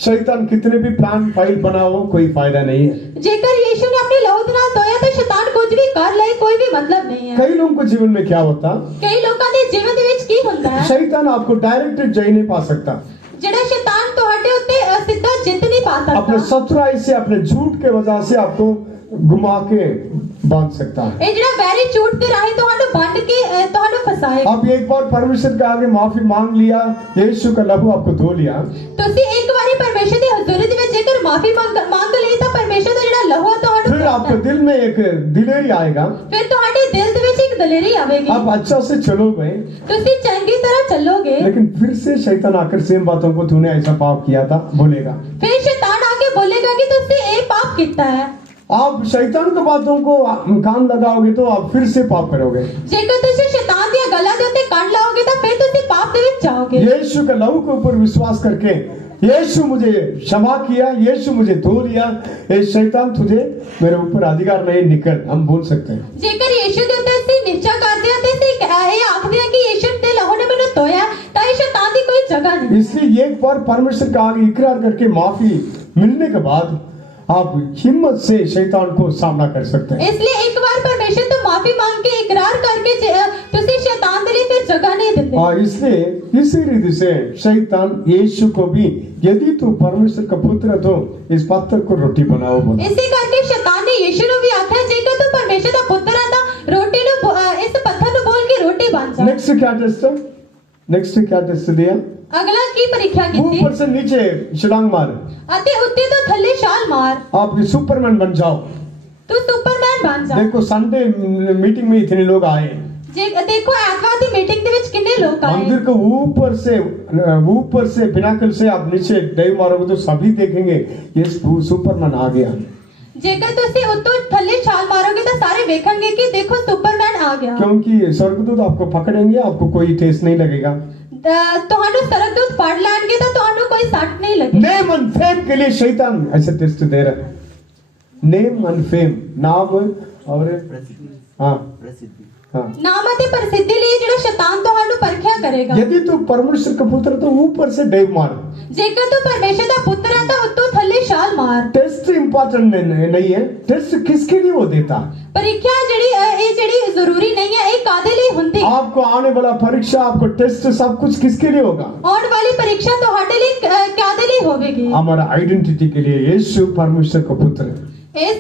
शैतान कितने भी प्लान फाइल बनाओ कोई फायदा नहीं है। ਜੇਕਰ ਯੀਸ਼ु ਨੇ ਆਪਣੇ ਲਹੂ ਦੇ ਨਾਲ ਧੋਇਆ ਤਾਂ ਸ਼ੈਤਾਨ ਕੁਝ ਵੀ ਕਰ ਲਏ ਕੋਈ ਵੀ ਮਤਲਬ ਨਹੀਂ ਹੈ। कई लोगों को जीवन में क्या होता, ਕਈ ਲੋਕਾਂ ਦੇ ਜੀਵਨ ਦੇ ਵਿੱਚ ਕੀ ਹੁੰਦਾ ਹੈ, शैतान आपको डायरेक्ट जय नहीं पा सकता। ਜਿਹੜਾ ਸ਼ੈਤਾਨ ਤੁਹਾਡੇ ਉੱਤੇ ਸਿੱਧਾ ਜਿੱਤ ਨਹੀਂ ਪਾ अपने ਸਕਦਾ। शत्रुआई से, अपने झूठ के वजह से आपको घुमा के बांध सकता है। ਇਹ ਜਿਹੜਾ ਵੈਰੀ ਝੂਠ ਦੇ ਰਾਹੀਂ ਤੁਹਾਨੂੰ ਬੰਨ ਕੇ ਤੁਹਾਨੂੰ ਫਸਾਏਗਾ। आप एक बार परमेश्वर के आगे माफी मांग लिया, यीशु का लहू आपको धो लिया, ਤੁਸੀਂ ਇੱਕ ਵਾਰੀ ਪਰਮੇਸ਼ਰ ਦੀ ਹਜ਼ੂਰੀ ਦੇ ਵਿੱਚ ਜੇਕਰ ਮਾਫੀ ਮੰਗ ਲਈ ਤਾਂ ਪਰਮੇਸ਼ਰ ਦਾ ਜਿਹੜਾ ਲਹੂ ਹੈ ਤੁਹਾਨੂੰ फिर आपके ਧੋਂਦਾ ਹੈ। दिल में एक दिलेरी आएगा, ਫਿਰ ਤੁਹਾਡੇ ਦਿਲ ਦੇ ਵਿੱਚ ਇੱਕ ਦਲੇਰੀ ਆਵੇਗੀ। आप अच्छा से चलोगे, ਤੁਸੀਂ ਚੰਗੀ ਤਰ੍ਹਾਂ ਚੱਲੋਗੇ। लेकिन फिर से शैतान आकर सेम बातों को तूने ऐसा पाप किया था बोलेगा। ਫਿਰ ਸ਼ੈਤਾਨ ਆ ਕੇ ਬੋਲੇਗਾ ਕਿ ਤੁਸੀਂ ਇਹ ਪਾਪ ਕੀਤਾ ਹੈ। आप शैतान की बातों को कान लगाओगे तो आप फिर से पाप करोगे। ਜੇਕਰ ਤੁਸੀਂ ਸ਼ੈਤਾਨ ਦੀਆਂ ਗੱਲਾਂ ਦੇ ਉੱਤੇ ਕੰਨ ਲਾਓਗੇ ਤਾਂ ਫਿਰ ਤੁਸੀਂ ਪਾਪ ਦੇ ਵਿੱਚ ਜਾਓਗੇ। यीशु के लहू के ऊपर विश्वास करके, यीशु मुझे क्षमा किया, यीशु मुझे धो लिया, ये शैतान तुझे मेरे ऊपर अधिकार नहीं, निकल, हम बोल सकते हैं। ਜੇਕਰ ਯੀਸ਼ੂ ਦੇ ਉੱਤੇ ਅਸੀਂ ਨਿਸ਼ਚਾ ਕਰਦੇ ਹਾਂ ਤੇ ਅਸੀਂ ਇਹ ਆਖਦੇ ਹਾਂ ਕਿ ਯੀਸ਼ੂ ਦੇ ਲਹੂ ਨੇ ਮੈਨੂੰ ਧੋਇਆ ਤਾਂ ਇਹ ਸ਼ੈਤਾਨ ਦੀ ਕੋਈ ਜਗ੍ਹਾ ਨਹੀਂ। इसलिए एक बार परमेश्वर का आगे इकरार करके माफी मिलने के बाद आप हिम्मत से शैतान को सामना कर सकते हैं। ਇਸ ਲਈ ਇੱਕ ਵਾਰ ਪਰਮੇਸ਼ਰ ਤੋਂ ਮਾਫੀ ਮੰਗ ਕੇ ਇਕਰਾਰ ਕਰਕੇ ਤੁਸੀਂ ਸ਼ੈਤਾਨ ਦੇ ਲਈ ਫਿਰ ਜਗ੍ਹਾ ਨਹੀਂ ਦਿੰਦੇ। और इसलिए इसी रीति से शैतान यीशु को भी, यदि तू परमेश्वर का पुत्र है तो इस पत्थर को रोटी बनाओ बोला। ਇਸੇ ਕਰਕੇ ਸ਼ੈਤਾਨ ਨੇ ਯੀਸ਼ੂ ਨੂੰ ਵੀ ਆਖਿਆ ਜੇਕਰ ਤੂੰ ਪਰਮੇਸ਼ਰ ਦਾ ਪੁੱਤਰ ਹੈ ਤਾਂ ਰੋਟੀ ਨੂੰ ਇਸ ਪੱਥਰ ਨੂੰ ਬੋਲ ਕੇ ਰੋਟੀ ਬਣ ਜਾ। नेक्स्ट क्या टेस्ट? नेक्स्ट क्या टेस्ट दिया? ਅਗਲਾ ਕੀ ਪ੍ਰੀਖਿਆ ਕੀਤੀ? ऊपर से नीचे छलांग मार, ਅਤੇ ਉੱਤੇ ਤੋਂ ਥੱਲੇ ਛਾਲ ਮਾਰ। आप सुपरमैन बन जाओ। ਤੂੰ ਸੁਪਰਮੈਨ ਬਣ ਜਾ। देखो संडे मीटिंग में इतने लोग आए, ਜੇ ਦੇਖੋ ਐਤਵਾਰ ਦੀ ਮੀਟਿੰਗ ਦੇ ਵਿੱਚ ਕਿੰਨੇ ਲੋਕ ਆਏ। मंदिर को ऊपर से पिनाकल से आप नीचे डाइव मारोगे तो सभी देखेंगे ये सुपरमैन आ गया। ਜੇਕਰ ਤੁਸੀਂ ਉੱਤੋਂ ਥੱਲੇ ਛਾਲ ਮਾਰੋਗੇ ਤਾਂ ਸਾਰੇ ਵੇਖਣਗੇ ਕਿ ਦੇਖੋ ਸੁਪਰਮੈਨ ਆ ਗਿਆ। क्योंकि स्वर्गदूत आपको पकड़ेंगे, आपको कोई टेस्ट नहीं लगेगा। ਤੁਹਾਨੂੰ ਸਰਕਦੂਤ ਫੜ ਲੈਣਗੇ ਤਾਂ ਤੁਹਾਨੂੰ ਕੋਈ ਸੱਟ ਨਹੀਂ ਲੱਗੇਗੀ। नेम एंड फेम के लिए शैतान ऐसे टेस्ट दे रहा है। नेम एंड फेम, नाम और हाँ हाँ, ਨਾਮ ਅਤੇ ਪ੍ਰਸਿੱਧੀ ਲਈ ਜਿਹੜਾ ਸ਼ੈਤਾਨ ਤੁਹਾਨੂੰ ਪਰਖਿਆ ਕਰੇਗਾ। यदि तू परमेश्वर का पुत्र तो ऊपर से डाइव मार। ਜੇਕਰ ਤੂੰ ਪਰਮੇਸ਼ਰ ਦਾ ਪੁੱਤਰ ਹੈ ਤਾਂ ਉੱਤੋਂ ਥੱਲੇ ਛਾਲ ਮਾਰ। टेस्ट इम्पोर्टेंट नहीं है, टेस्ट किसके लिए वो देता? ਪ੍ਰੀਖਿਆ ਜਿਹੜੀ ਜ਼ਰੂਰੀ ਨਹੀਂ ਹੈ ਇਹ ਕਾਦੇ ਲਈ ਹੁੰਦੀ? आपको आने वाला परीक्षा, आपको टेस्ट, सब कुछ किसके लिए होगा? ਆਉਣ ਵਾਲੀ ਪ੍ਰੀਖਿਆ ਤੁਹਾਡੇ ਲਈ ਕਾਦੇ ਲਈ ਹੋਵੇਗੀ? हमारा आइडेंटिटी के लिए। यीशु परमेश्वर का पुत्र है, ਇਸ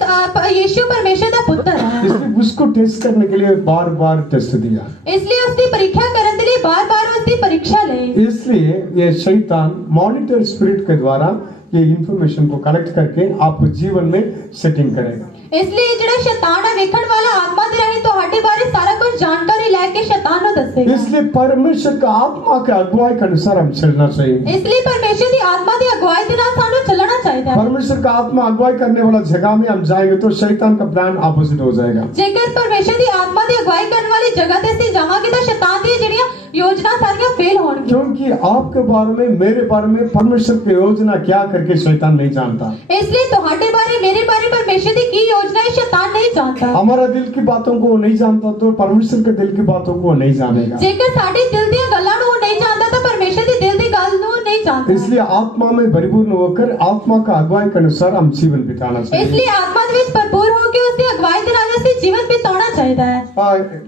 ਯੀਸ਼ੂ ਪਰਮੇਸ਼ਰ ਦਾ ਪੁੱਤਰ ਹੈ। इसलिए उसको टेस्ट करने के लिए बार बार टेस्ट दिया। ਇਸ ਲਈ ਉਸ ਦੀ ਪ੍ਰੀਖਿਆ ਕਰਨ ਦੇ ਲਈ ਬਾਰ-ਬਾਰ ਉਸ ਦੀ ਪ੍ਰੀਖਿਆ ਲਈ। इसलिए ये शैतान मॉनिटर स्पिरिट के द्वारा ये इंफॉर्मेशन को कलेक्ट करके आपको जीवन में सेटिंग करेगा। ਇਸ ਲਈ ਜਿਹੜਾ ਸ਼ੈਤਾਨ ਹੈ ਵੇਖਣ ਵਾਲਾ ਆਤਮਾ ਦੇ ਰਾਹੀਂ ਤੁਹਾਡੇ ਬਾਰੇ ਸਾਰਾ ਕੁਝ ਜਾਣਕਾਰੀ ਲੈ ਕੇ ਸ਼ੈਤਾਨ ਨੂੰ ਦੱਸੇਗਾ। इसलिए परमेश्वर का आत्मा के अगुवाई के अनुसार हम चलना चाहिए। ਇਸ ਲਈ ਪਰਮੇਸ਼ਰ ਦੀ ਆਤਮਾ ਦੀ ਅਗਵਾਈ ਦੇ ਨਾਲ ਸਾਨੂੰ ਚੱਲਣਾ ਚਾਹੀਦਾ ਹੈ। परमेश्वर का आत्मा अगुवाई करने वाला जगह में हम जाएंगे तो शैतान का प्लान अपोजिट हो जाएगा। ਜੇਕਰ ਪਰਮੇਸ਼ਰ ਦੀ ਆਤਮਾ ਦੀ ਅਗਵਾਈ ਕਰਨ ਵਾਲੀ ਜਗ੍ਹਾ ਤੇ ਅਸੀਂ ਜਾਵਾਂਗੇ ਤਾਂ ਸ਼ੈਤਾਨ ਦੀਆਂ ਜਿਹੜੀਆਂ योजना सारियां फेल होंगी। क्योंकि आपके बारे में, मेरे बारे में परमेश्वर की योजना क्या करके शैतान नहीं जानता। इसलिए तुम्हारे बारे, मेरे बारे परमेश्वर की योजना है शैतान नहीं जानता। हमारा दिल की बातों को वो नहीं जानता तो परमेश्वर के दिल की बातों को वो नहीं जानेगा। जेकर साडे दिल दी गल्लां नूं वो नहीं जानता तो परमेश्वर दी दिल दी गल नूं नहीं जानता। इसलिए आत्मा में परिपूर्ण होकर आत्मा का अगुवाई के अनुसार हम जीवन बिताना चाहिए। इसलिए आत्मा दे विच भरपूर होकर उसकी अगुवाई दे नाल असीं जीवन बिताना चाहिए है।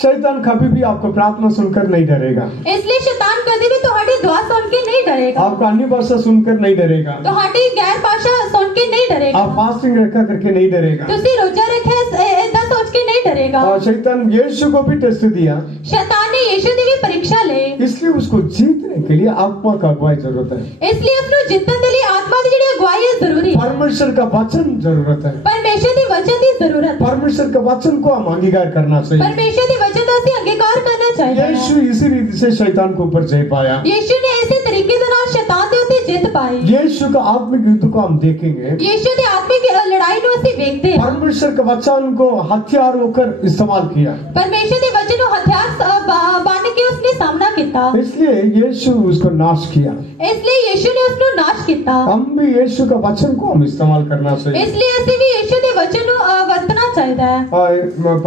शैतान कभी भी आपको प्रार्थना सुनकर नहीं डरेगा। इसलिए शैतान कभी भी तुम्हारी दुआ सुन के नहीं डरेगा। आपको अन्य भाषा सुनकर नहीं डरेगा। तुम्हारी गैर भाषा सुन के नहीं डरेगा। आप फास्टिंग रखा करके नहीं डरेगा। तुसी रोजा रखे ऐसा सोच के नहीं डरेगा। शैतान यीशु को भी टेस्ट दिया। शैतान ने यीशु की भी परीक्षा ले। इसलिए उसको जीतने के लिए आत्मा का अगुवाई जरूरत है। इसलिए उसको जीतने के लिए आत्मा की जेडी ਅਗਵਾਈ ਜ਼ਰੂਰੀ ਹੈ परमेश्वर का वचन जरूरत है। ਪਰਮੇਸ਼ਰ ਦੀ ਵਚਨ ਦੀ ਜ਼ਰੂਰਤ ਹੈ परमेश्वर के वचन को हम अंगीकार करना चाहिए। ਪਰਮੇਸ਼ਰ ਦੀ ਵਚਨ ਦਾ ਅਸੀਂ ਅੰਗੀਕਾਰ ਕਰਨਾ ਚਾਹੀਦਾ ਹੈ यीशु इसी रीति से शैतान को ऊपर जय पाया। ਯੀਸ਼ੂ ਨੇ ਇਸੇ ਤਰੀਕੇ ਦੇ ਨਾਲ ਸ਼ੈਤਾਨ ਦੇ ਉੱਤੇ ਜਿੱਤ ਪਾਈ यीशु का आत्मिक युद्ध को हम देखेंगे। ਯੀਸ਼ੂ ਦੀ ਆਤਮਿਕ ਲੜਾਈ ਨੂੰ ਅਸੀਂ ਵੇਖਦੇ ਹਾਂ परमेश्वर के वचन को हथियार होकर इस्तेमाल किया, ਪਰਮੇਸ਼ਰ ਦੇ ਵਚਨ ਨੂੰ ਹਥਿਆਰ ਬਣ ਕੇ ਉਸਨੇ ਸਾਹਮਣਾ ਕੀਤਾ इसलिए यीशु उसको नाश किया। ਇਸ ਲਈ ਯੀਸ਼ੂ ਨੇ ਉਸਨੂੰ ਨਾਸ਼ ਕੀਤਾ हम भी यीशु का वचन को हम इस्तेमाल करना चाहिए। ਇਸ ਲਈ ਅਸੀਂ ਵੀ ਯੀਸ਼ੂ ਦੇ ਵਚਨ ਨੂੰ ਵਰਤਣਾ ਚਾਹੀਦਾ ਹੈ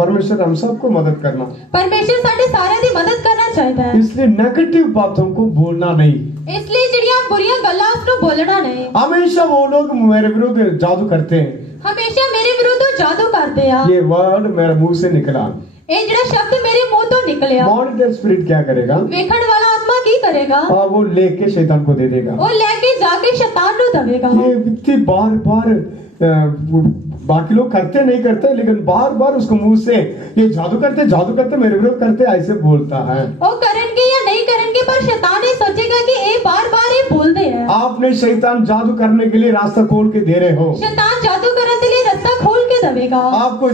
परमेश्वर हम सबको मदद करना, ਪਰਮੇਸ਼ਰ ਸਾਡੇ ਸਾਰਿਆਂ ਦੀ ਮਦਦ ਕਰਨਾ ਚਾਹੀਦਾ ਹੈ इसलिए नेगेटिव बातों को बोलना नहीं। ਇਸ ਲਈ ਜਿਹੜੀਆਂ ਬੁਰੀਆਂ ਗੱਲਾਂ ਉਸਨੂੰ ਬੋਲਣਾ ਨਹੀਂ हमेशा वो लोग मेरे विरुद्ध जादू करते हैं, ਹਮੇਸ਼ਾ ਮੇਰੇ ਵਿਰੁੱਧ ਉਹ ਜਾਦੂ ਕਰਦੇ ਆ ये वर्ड मेरे मुंह से निकला। ਇਹ ਜਿਹੜਾ ਸ਼ਬਦ ਮੇਰੇ ਮੂੰਹ ਤੋਂ ਨਿਕਲਿਆ मॉनिटर स्पिरिट क्या करेगा? ਵੇਖਣ ਵਾਲਾ ਆਤਮਾ ਕੀ ਕਰੇਗਾ वो लेके शैतान को दे देगा। ਉਹ ਲੈ ਕੇ ਜਾ ਕੇ ਸ਼ੈਤਾਨ ਨੂੰ ਦਵੇਗਾ ये व्यक्ति बार बार बाकी लोग करते नहीं करते, लेकिन बार बार उसको मुंह से ये जादू करते मेरे विरोध करते ऐसे बोलता है। ਉਹ ਕਰਨਗੇ ਜਾਂ ਨਹੀਂ ਕਰਨਗੇ ਪਰ ਸ਼ੈਤਾਨ ਇਹ ਸੋਚੇਗਾ ਕਿ ਇਹ ਬਾਰ-ਬਾਰ ਇਹ ਬੋਲਦੇ ਆ आपने शैतान जादू करने के लिए रास्ता खोल के दे रहे हो। ਸ਼ੈਤਾਨ ਜਾਦੂ ਕਰਨ ਦੇ ਲਈ ਰਸਤਾ ਖੋਲ ਕੇ ਦਵੇਗਾ आपको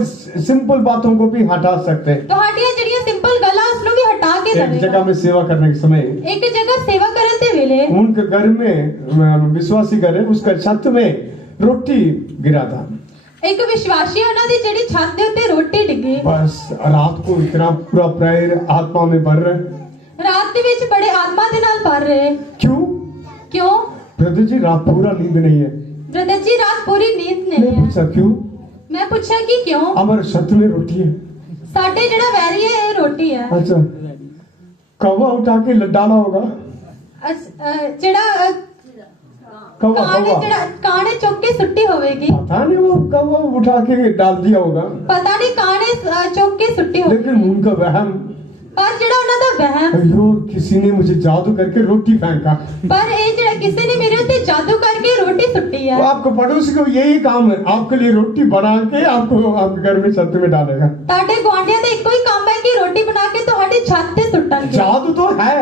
सिंपल बातों को भी हटा सकते हैं। ਤੁਹਾਡੀਆਂ ਜਿਹੜੀਆਂ ਸਿੰਪਲ ਗੱਲਾਂ ਉਸ ਨੂੰ ਵੀ ਹਟਾ ਕੇ एक ਦਵੇਗਾ जगह में सेवा करने के समय ਇੱਕ ਜਗ੍ਹਾ ਸੇਵਾ ਕਰਨ ਦੇ ਵੇਲੇ उनके घर में विश्वासी घर है, उसका छत में रोटी गिरा था। ਇੱਕ ਵਿਸ਼ਵਾਸੀ ਉਹਨਾਂ ਦੀ ਜਿਹੜੀ ਛੱਤ ਦੇ ਉੱਤੇ ਰੋਟੀ ਡਿੱਗੀ बस रात को इतना पूरा प्रेयर आत्मा में भर रहे। ਰਾਤ ਦੇ ਵਿੱਚ बड़े आत्मा ਦੇ ਨਾਲ ਭਰ ਰਹੇ क्यों? क्यों ब्रदर जी रात पूरा नींद नहीं है। ब्रदर जी रात पूरी नींद मैं नहीं है पूछा क्यों? मैं पूछा कि क्यों हमारे छत में रोटी है। ਸਾਡੇ ਜਿਹੜਾ ਵੈਰੀ ਹੈ ਇਹ ਰੋਟੀ ਹੈ अच्छा, कौवा उठा के डाला होगा। ਜਿਹੜਾ कौवा ਕਾਣੇ कौवा ਜਿਹੜਾ ਕਾਣੇ ਚੁੱਕ ਕੇ ਸੁੱਟੀ ਹੋਵੇਗੀ पता नहीं, वो कौवा उठा के डाल दिया होगा। ਪਤਾ ਨਹੀਂ ਕਾਣੇ ਚੁੱਕ ਕੇ ਸੁੱਟੀ ਹੋਵੇਗੀ लेकिन उनका वहम, ਪਰ ਜਿਹੜਾ ਉਹਨਾਂ ਦਾ ਵਹਿਮ अयो किसी ने मुझे जादू करके रोटी फेंका। ਪਰ ਇਹ ਜਿਹੜਾ ਕਿਸੇ ਨੇ ਮੇਰੇ ਉੱਤੇ ਜਾਦੂ ਕਰਕੇ ਰੋਟੀ ਸੁੱਟੀ वो ਹੈ आपको पड़ोसी को यही काम है, आपके लिए रोटी बना के आपको आपके घर में छत में डालेगा। ਤੁਹਾਡੇ ਗੁਆਂਢੀਆਂ ਦਾ ਇੱਕੋ ਹੀ ਕੰਮ ਹੈ ਕਿ ਰੋਟੀ ਬਣਾ ਕੇ ਤੁਹਾਡੀ ਛੱਤ ਤੇ ਸੁੱਟਣਗੇ जादू तो है,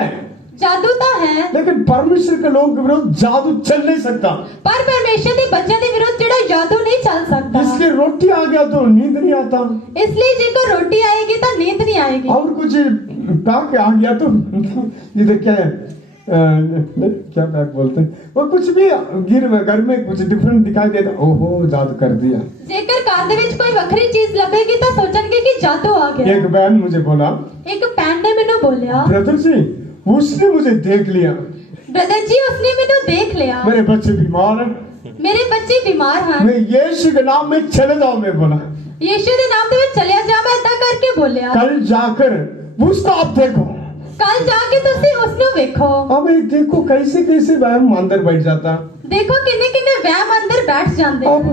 ਜਾਦੂ ਤਾਂ ਹੈ लेकिन परमेश्वर के लोगों के विरुद्ध जादू चल नहीं सकता। ਪਰ ਪਰਮੇਸ਼ਰ ਦੇ ਬੱਚਿਆਂ ਦੇ ਵਿਰੁੱਧ ਜਿਹੜਾ ਜਾਦੂ ਨਹੀਂ ਚੱਲ ਸਕਦਾ इसलिए रोटी आ गया तो नींद नहीं आता, ਇਸ ਲਈ ਜੇਕਰ ਰੋਟੀ ਆਏਗੀ ਤਾਂ ਨੀਂਦ ਨਹੀਂ ਆਏਗੀ और कुछ पैक आ गया तो इधर क्या है, क्या पैक बोलते हैं, वो कुछ भी घर में कुछ डिफरेंट दिखाई देता, ओहो जादू कर दिया। ਜੇਕਰ ਘਰ ਦੇ ਵਿੱਚ ਕੋਈ ਵੱਖਰੀ ਚੀਜ਼ ਲੱਭੇਗੀ ਤਾਂ ਸੋਚਣਗੇ ਕਿ ਜਾਦੂ ਆ ਗਿਆ एक बहन मुझे बोला, ਇੱਕ ਭੈਣ ਨੇ ਮੈਨੂੰ ਬੋਲਿਆ ब्रदर जी उसने मुझे देख लिया, ब्रदर जी उसने ਮੈਨੂੰ ਦੇਖ ਲਿਆ मेरे बच्चे बीमार हैं, ਮੇਰੇ ਬੱਚੇ ਬਿਮਾਰ ਹਨ मैं यीशु के नाम में चले जाओ, मैं बोला ਯੀਸ਼ੂ ਦੇ ਨਾਮ ਦੇ ਵਿੱਚ ਚਲਿਆ ਜਾ ਮੈਂ ਏਦਾਂ ਕਰਕੇ ਬੋਲਿਆ कल जाकर उसको आप देखो। ਕੱਲ ਜਾ ਕੇ ਤੁਸੀਂ ਉਸ ਨੂੰ ਵੇਖੋ अब ये देखो कैसे कैसे वहम अंदर बैठ जाता। ਦੇਖੋ ਕਿੰਨੇ ਕਿੰਨੇ ਵਹਿਮ ਅੰਦਰ ਬੈਠ ਜਾਂਦੇ अब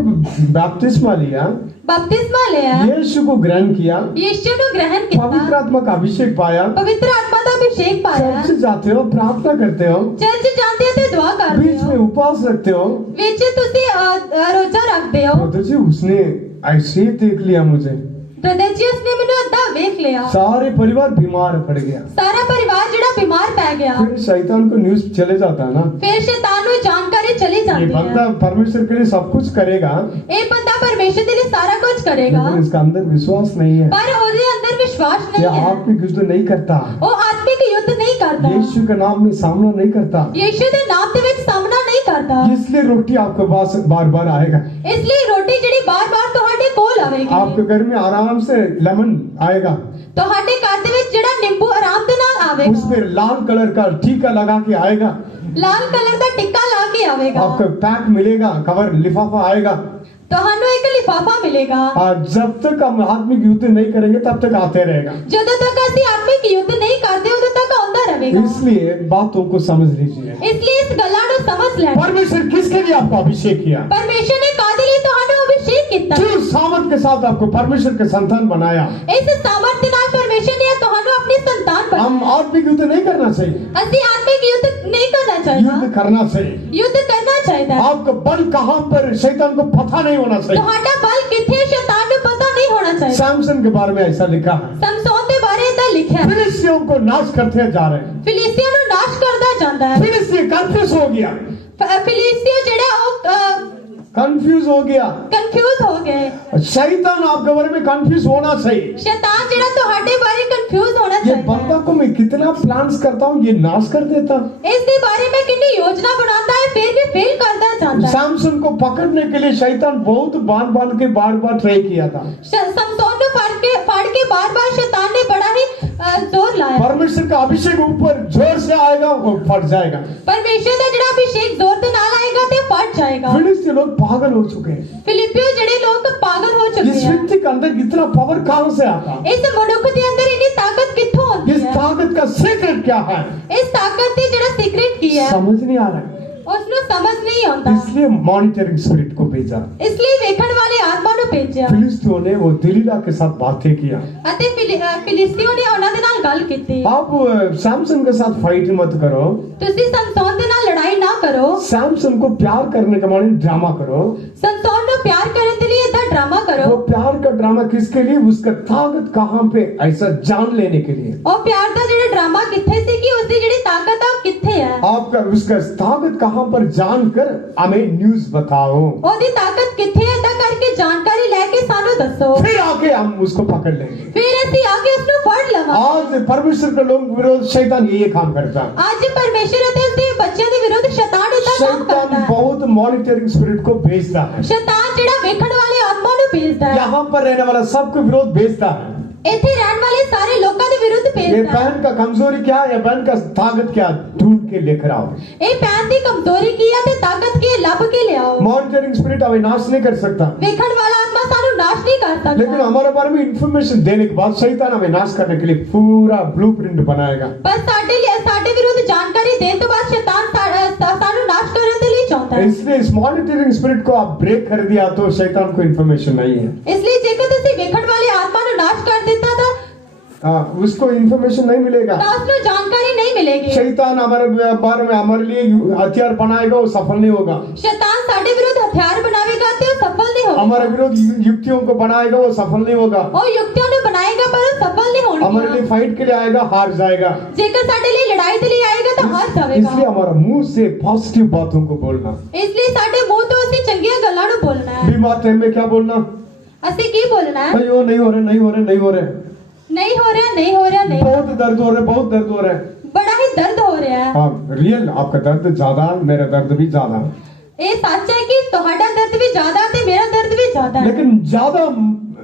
बैप्टिस्मा लिया, ਬਪਤਿਸਮਾ ਲਿਆ यीशु को ग्रहण किया, ਯੀਸ਼ੂ ਨੂੰ ਗ੍ਰਹਿਣ ਕੀਤਾ पवित्र आत्मा का अभिषेक पाया, ਪਵਿੱਤਰ ਆਤਮਾ ਦਾ ਅਭਿਸ਼ੇਕ ਪਾਇਆ चर्च जाते हो, प्रार्थना करते हो, ਚਰਚ ਜਾਂਦੇ ਹੋ ਤੇ ਦੁਆ ਕਰਦੇ बीच में ਹੋ उपवास रखते हो। ਵਿੱਚ ਤੁਸੀਂ ਰੋਜ਼ਾ ਰੱਖਦੇ ਹੋ ब्रदर जी उसने ऐसे ही देख लिया मुझे, ब्रदर जी उसने ਮੈਨੂੰ ਅੱਧਾ ਵੇਖ ਲਿਆ सारे परिवार बीमार पड़ गया। ਸਾਰਾ ਪਰਿਵਾਰ ਜਿਹੜਾ ਬਿਮਾਰ ਪੈ ਗਿਆ फिर शैतान को न्यूज चले जाता है ना, ਫਿਰ ਸ਼ੈਤਾਨ ਨੂੰ ਜਾਣਕਾਰੀ ਚਲੀ ये ਜਾਂਦੀ बंदा ਹੈ परमेश्वर के लिए सब कुछ करेगा, ਇਹ ਬੰਦਾ ਪਰਮੇਸ਼ਰ ਦੇ ਲਈ ਸਾਰਾ ਕੁਝ ਕਰੇਗਾ लेकिन इसका अंदर विश्वास नहीं है, ਪਰ ਉਹਦੇ ਅੰਦਰ ਵਿਸ਼ਵਾਸ ये ਨਹੀਂ ਹੈ आत्मिक युद्ध नहीं करता, ਉਹ ਆਤਮਿਕ ਯੁੱਧ ਨਹੀਂ ਕਰਦਾ यीशु के नाम में सामना नहीं करता, ਯੀਸ਼ੂ ਦੇ ਨਾਮ ਦੇ ਵਿੱਚ ਸਾਹਮਣਾ ਨਹੀਂ ਕਰਦਾ इसलिए रोटी आपके पास बार बार आएगा। ਇਸ ਲਈ ਰੋਟੀ ਜਿਹੜੀ ਬਾਰ-ਬਾਰ ਤੁਹਾਡੇ ਕੋਲ ਆਵੇਗੀ आपके घर में आराम से लेमन आएगा, ਤੁਹਾਡੇ ਘਰ ਦੇ ਵਿੱਚ ਜਿਹੜਾ ਨਿੰਬੂ ਆਰਾਮ ਦੇ ਨਾਲ ਆਵੇਗਾ उसमें लाल कलर का टीका लगा के आएगा, ਲਾਲ ਕਲਰ ਦਾ ਟਿੱਕਾ ਲਾ ਕੇ ਆਵੇਗਾ आपको पैक मिलेगा, कवर लिफाफा आएगा। ਤੁਹਾਨੂੰ ਇੱਕ ਲਿਫਾਫਾ ਮਿਲੇਗਾ जब तक हम आत्मिक युद्ध नहीं करेंगे तब तक आते रहेगा। ਜਦੋਂ ਤੱਕ ਅਸੀਂ ਆਤਮਿਕ ਯੁੱਧ ਨਹੀਂ ਕਰਦੇ ਉਦੋਂ ਤੱਕ ਆਉਂਦਾ ਰਹੇਗਾ इसलिए बातों को समझ लीजिए, ਇਸ ਲਈ ਇਸ ਗੱਲਾਂ ਨੂੰ ਸਮਝ ਲੈਣਾ परमेश्वर किसके लिए आपको अभिषेक किया, ਪਰਮੇਸ਼ਰ ਨੇ ਕਾਹਦੇ ਲਈ ਤੁਹਾਨੂੰ ਅਭਿਸ਼ੇਕ ਕੀਤਾ किस सामर्थ के साथ आपको परमेश्वर के संतान बनाया। ਇਸ ਸਾਮਰਥ ਦੇ ਨਾਲ ਪਰਮੇਸ਼ਰ ਨੇ ਤੁਹਾਨੂੰ ਆਪਣੀ ਸੰਤਾਨ ਬਣਾਇਆ हम आत्मिक युद्ध नहीं करना चाहिए, ਅਸੀਂ ਆਤਮਿਕ ਯੁੱਧ ਨਹੀਂ ਕਰਨਾ ਚਾਹੀਦਾ युद्ध करना चाहिए। ਯੁੱਧ ਕਰਨਾ ਚਾਹੀਦਾ ਹੈ। आपका बल कहाँ पर शैतान को पता नहीं होना चाहिए। ਤੁਹਾਡਾ ਬਲ ਕਿੱਥੇ ਹੈ, ਸ਼ੈਤਾਨ ਨੂੰ ਪਤਾ ਨਹੀਂ ਹੋਣਾ ਚਾਹੀਦਾ सैमसन के बारे में ऐसा लिखा है, ਸਮਸੋਨ ਦੇ ਬਾਰੇ ਇਹਦਾ ਲਿਖਿਆ ਹੈ फिलिस्तियों को नाश करते जा रहे हैं, ਫਿਲਿਸਤੀਆਂ ਨੂੰ ਨਾਸ਼ ਕਰਦਾ ਜਾਂਦਾ ਹੈ फिलिस्ती कंफ्यूज हो गया, फिलिस्तीय जेड़ा वो कंफ्यूज हो गया। कंफ्यूज हो गए। शैतान आपके बारे में कंफ्यूज होना चाहिए। शैतान जेड़ा तुम्हारे बारे कंफ्यूज होना ये चाहिए। बंदा को मैं कितना प्लान्स करता हूँ, ये नाश कर देता। इसके बारे में कितनी योजना बनाता है, फिर भी फेल करता जाता है। सैमसन को पकड़ने के लिए शैतान बहुत बांध के बार ट्राई किया था। समसोन को फाड़ के बार शैतान ने बड़ा ही जोर लाया। परमेश्वर का अभिषेक ऊपर जोर से आएगा, वो फट जाएगा। परमेश्वर का जेड़ा अभिषेक जोर से नाल आएगा ते फट जाएगा। फिलिस्तीय लोग पागल हो चुके हैं। फिलिपियो जेड़े लोग पागल हो चुके इस हैं। व्यक्ति के अंदर इतना पावर कहां से आता? इस मनुष्य के अंदर इतनी ताकत कित्थों होती इस है? ताकत का सीक्रेट क्या है? इस ताकत की जेड़ा सीक्रेट की है समझ नहीं आ रहा है। उसनु समझ नहीं आता। इसलिए मॉनिटरिंग स्पिरिट को भेजा। इसलिए वेखण वाले आत्मा नु भेजा। फिलिस्तीयों ने वो दिलीला के साथ बातें किया। अते फिलिस्तीयों ने उन्हां दे नाल गल कीती। आप सैमसन के साथ फाइट मत करो। तुसी समसोन दे नाल लड़ाई ना करो। सैमसन को प्यार करने का माने ड्रामा करो। समसोन नु प्यार करने के लिए इतना ड्रामा करो। वो प्यार का ड्रामा किसके लिए? उसका ताकत कहां पे, ऐसा जान लेने के लिए। और प्यार दा जेड़ा ड्रामा किथे सी कि उसदी जेड़ी ताकत है किथे है? आपका उसका ताकत कहां पर जानकर हमें न्यूज़ बताओ। ओदी ताकत किथे है ता करके जानकारी लेके सानू दसो। फिर आके हम उसको पकड़ लेंगे। फिर ऐसी आके उसनु फड़ लवा। आज परमेश्वर के लोग विरोध शैतान ये काम करता है। आज परमेश्वर अते उसदे बच्चों दे विरुद्ध शैतान इतना काम करता शैतान है। बहुत मॉनिटरिंग स्पिरिट को भेजता है। शैतान जेड़ा वेखण वाले आत्मा नु भेजदा है। यहाँ पर रहने वाला सबको विरोध भेजता है। इथे रहने वाले सारे लोगों के विरुद्ध ये भेजदा है। बहन का कमजोरी क्या है, बहन का ताकत क्या, ढूंढ के लेकर आओ। ए पैन दी कमजोरी की है ते ताकत की लब के ले आओ। मॉनिटरिंग स्पिरिट हमें नाश नहीं कर सकता, वेखण वाला आत्मा सानू नाश नहीं कर सकता। लेकिन हमारे बारे में इंफॉर्मेशन देने के बाद शैतान हमें नाश करने के लिए पूरा ब्लूप्रिंट बनाएगा। बस साडे विरुद्ध जानकारी देने तो बाद शैतान सानू नाश करने के लिए चाहता है। इसलिए इस मॉनिटरिंग स्पिरिट को आप ब्रेक कर दिया तो शैतान को इंफॉर्मेशन नहीं है। इसलिए जेकर तुसी वेखण वाले आत्मा नु नाश कर देता था उसको इंफॉर्मेशन नहीं मिलेगा, तो उसको जानकारी नहीं मिलेगी। शैतान हमारे बारे में हमारे लिए हथियार बनाएगा, वो सफल नहीं होगा। शैतान साडे विरुद्ध हथियार बनावेगा तो सफल नहीं होगा। हमारे विरोध युक्तियों को बनाएगा, वो सफल नहीं होगा। और युक्तियों ने बनाएगा पर वो सफल नहीं होगा। हमारे लिए फाइट के लिए आएगा, हार जाएगा। जेकर साडे लिए लड़ाई के लिए आएगा तो हार जाएगा। इसलिए हमारा मुंह से पॉजिटिव बातों को बोलना। इसलिए साडे मुंह तो ਅਸੀਂ ਚੰਗੀਆਂ ਗੱਲਾਂ ਨੂੰ बोलना है। बीमार टाइम में क्या बोलना? ਅਸੀਂ ਕੀ बोलना है? भाई वो नहीं हो रहे, नहीं हो रहे, नहीं हो रहे, नहीं हो रहा, नहीं हो रहा, नहीं। बहुत दर्द हो रहा है, बहुत दर्द हो रहा है। बड़ा ही दर्द हो रहा है। हाँ, रियल आपका दर्द ज्यादा, मेरा दर्द भी ज्यादा, ये सच है कि तुम्हारा दर्द भी ज्यादा है, मेरा दर्द भी ज्यादा है। लेकिन ज्यादा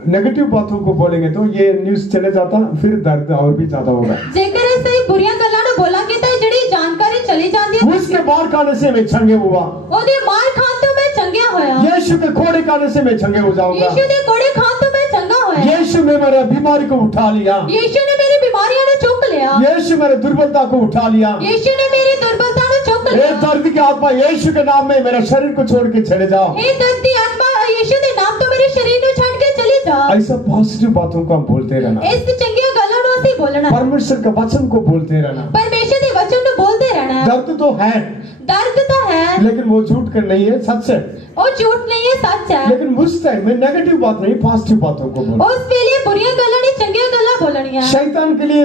नेगेटिव बातों को बोलेंगे तो ये न्यूज चले जाता, फिर दर्द और भी ज्यादा होगा। जेकर ऐसे बुरियां गल्लां नु बोलांगे तो जड़ी जानकारी चली जाती है। उसके मार खाने से मैं चंगे हुआ, ओदे मार खान तो मैं चंगिया होया। यीशु के कोड़े खाने से मैं चंगे हो जाऊंगा। यीशु दे कोड़े खान तो मैं चंगा होया। यीशु ने मेरा बीमारी को उठा लिया। यीशु ने मेरी बीमारियां नु चुक लिया। यीशु मेरे दुर्बलता को उठा लिया। यीशु ने मेरी दुर्बलता नु चुक हे लिया। दर्द की आत्मा, यीशु के नाम में मेरा शरीर को छोड़ के चले जाओ। हे दर्द की आत्मा, यीशु दे नाम तो मेरे शरीर नु छड़ के चली जा। ऐसा पॉजिटिव बातों को हम बोलते रहना, इस चंगिया गल्लां नु ਅਸੀਂ बोलना। परमेश्वर के वचन को बोलते रहना। परमेश्वर के वचन नु बोलते रहना। दर्द तो है, दर्द तो है, लेकिन वो झूठ कर नहीं है, सच है। और झूठ नहीं है, सच है। लेकिन उस टाइम में नेगेटिव बात नहीं, पॉजिटिव बातों को बोलो। उस के लिए बुरियां गल्लां नहीं, चंगिया गल्लां बोलनियां। शैतान के लिए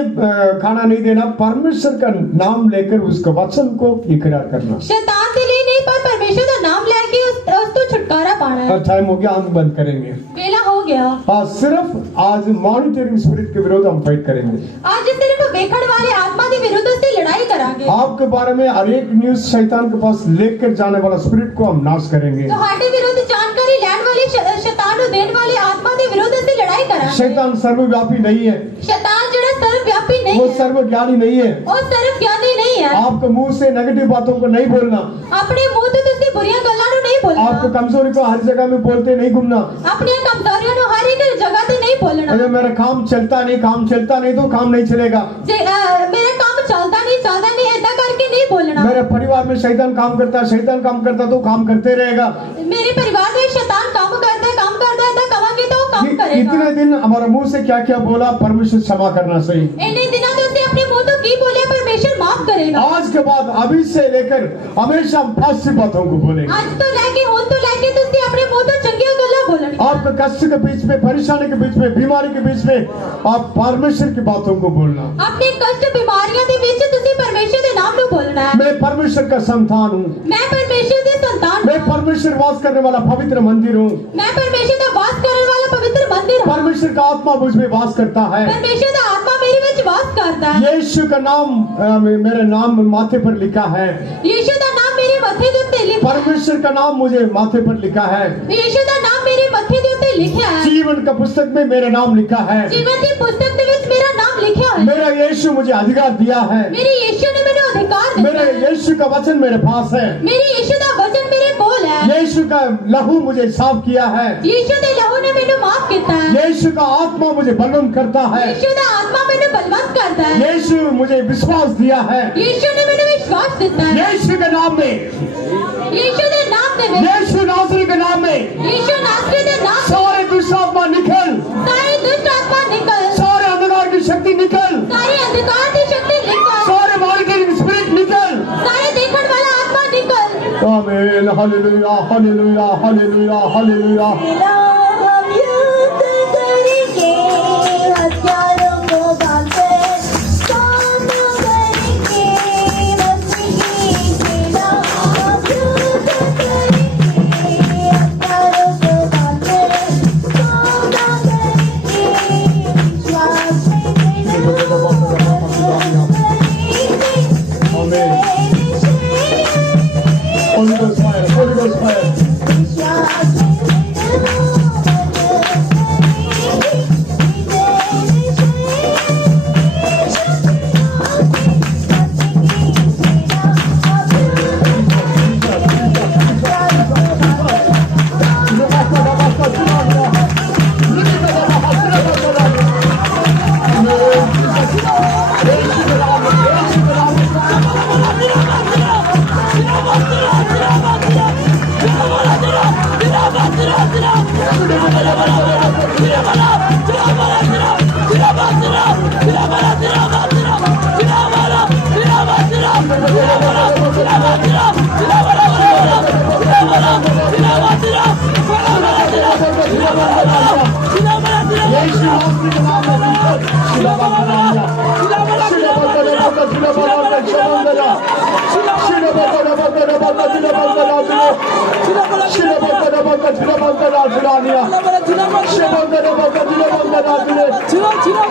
खाना नहीं देना, परमेश्वर का नाम लेकर उसके वचन को इकरार करना। शैतान के लिए नहीं, पर परमेश्वर का नाम लेके उस तो छुटकारा पाना है। टाइम हो गया, हम बंद करेंगे। वेला हो गया। हाँ, सिर्फ आज मॉनिटरिंग स्पिरिट के विरोध हम फाइट करेंगे। आज सिर्फ वेखण वाले आत्मा के विरुद्ध से लड़ाई करांगे। आपके बारे में हर एक न्यूज शैतान के पास लेकर जाने वाला स्पिरिट को हम नाश करेंगे। तो हाटे विरुद्ध जानकारी लेने वाले शैतान को देने वाले आत्मा के विरुद्ध से लड़ाई करांगे। शैतान सर्वव्यापी नहीं है, शैतान जड़ा सर्वव्यापी नहीं वो है, सर्वज्ञानी नहीं है। और सर्वज्ञानी नहीं है। आपके मुंह से नेगेटिव बातों को नहीं बोलना। अपने मुंह तो तुसी बुरियां गल्लां नु नहीं बोलना। आपको कमजोरी को हर जगह में बोलते नहीं घूमना। अपनी कमजोरियों नु हर एक जगह पे नहीं बोलना। अरे मेरा काम चलता नहीं, काम चलता नहीं तो काम नहीं चलेगा। मेरा काम चलता नहीं ऐसा करके नहीं बोलना। मेरे परिवार में शैतान काम करता है, शैतान काम करता तो काम करते रहेगा। मेरे परिवार में शैतान काम करता है ऐसा कमांगे तो वो काम करेगा। इतने दिन हमारे मुंह से क्या क्या बोला, परमेश्वर क्षमा करना सही। इन्हीं दिनों तो से अपने मुंह तो की बोले, परमेश्वर माफ करेगा। आज के बाद, अभी से लेकर हमेशा पॉजिटिव बातों को बोलेंगे। आज तो लेके तुसी अपने मुंह तो चंगिया गल्ला बोलनी। आपके कष्ट के बीच में, परेशानी के बीच में, बीमारी के बीच में आप परमेश्वर की बातों को बोलना। अपने कष्ट बीमारियों के बीच तुसी परमेश्वर के नाम नु बोलना। करना है। मैं परमेश्वर का संतान हूँ, मैं परमेश्वर की संतान मैं हूँ। परमेश्वर वास करने वाला पवित्र मंदिर हूँ, मैं परमेश्वर का वास करने वाला पवित्र मंदिर हूँ। परमेश्वर का आत्मा मुझ में वास करता है। परमेश्वर का आत्मा मेरे विच वास करता है। यीशु का नाम मेरे नाम माथे पर लिखा है। यीशु का नाम मेरे मथे दे उत्ते लिखा है। परमेश्वर का नाम मुझे माथे पर लिखा है। यीशु का नाम मेरे मथे दे उत्ते लिखा है। जीवन का पुस्तक में मेरा नाम लिखा है। जीवन की पुस्तक दे विच मेरा नाम लिखा है। मेरा यीशु मुझे अधिकार दिया है। मेरे यीशु ने मैंने अधिकार दिया मेरे है। यीशु का वचन मेरे पास है। मेरे यीशु का वचन मेरे कोल है। यीशु का लहू मुझे साफ किया है। यीशु दे लहू ने मैंने माफ किया है। यीशु का आत्मा मुझे बलवंत करता है। यीशु का आत्मा मैंने बलवंत करता है। यीशु मुझे विश्वास दिया है। यीशु ने मैंने विश्वास दिया है। यीशु के नाम में, यीशु दे नाम दे विच, यीशु नासरी के नाम में यीशु नासरी दे नाम सारे दुष्ट आत्मा निकल, सारी दुष्ट आत्मा निकल, सारे अंधकार की शक्ति निकल, सारी अंधकार की शक्ति निकल, सारे मॉनिटरिंग स्पिरिट निकल। सारे देखने वाला आत्मा निकल। आमीन। Hallelujah, hallelujah, hallelujah, hallelujah. हम युद्ध करेंगे, हथियारों को बांधे सामना करेंगे, मसीही सेना। हम युद्ध करेंगे, हथियारों को बांधे सामना करेंगे, विश्वास में Holy Ghost fire, Holy Ghost fire.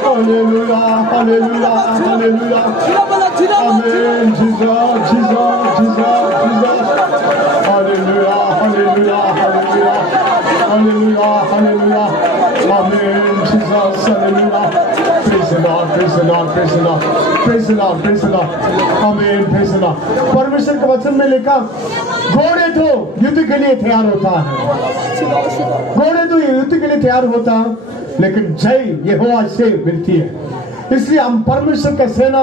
Hallelujah, hallelujah, hallelujah. Amen. Jesus, Jesus, Jesus, Jesus. Hallelujah, hallelujah, hallelujah. Hallelujah, hallelujah. Amen. Jesus, hallelujah. Praise the Lord, praise the Lord, praise the Lord. Praise the Lord, praise the Lord. Amen, praise the Lord. परमेश्वर के वचन में लिखा, घोड़े तो युद्ध के लिए तैयार होता है। घोड़े तो युद्ध के लिए तैयार होता है, लेकिन जय यहोवा से मिलती है। इसलिए हम परमेश्वर का सेना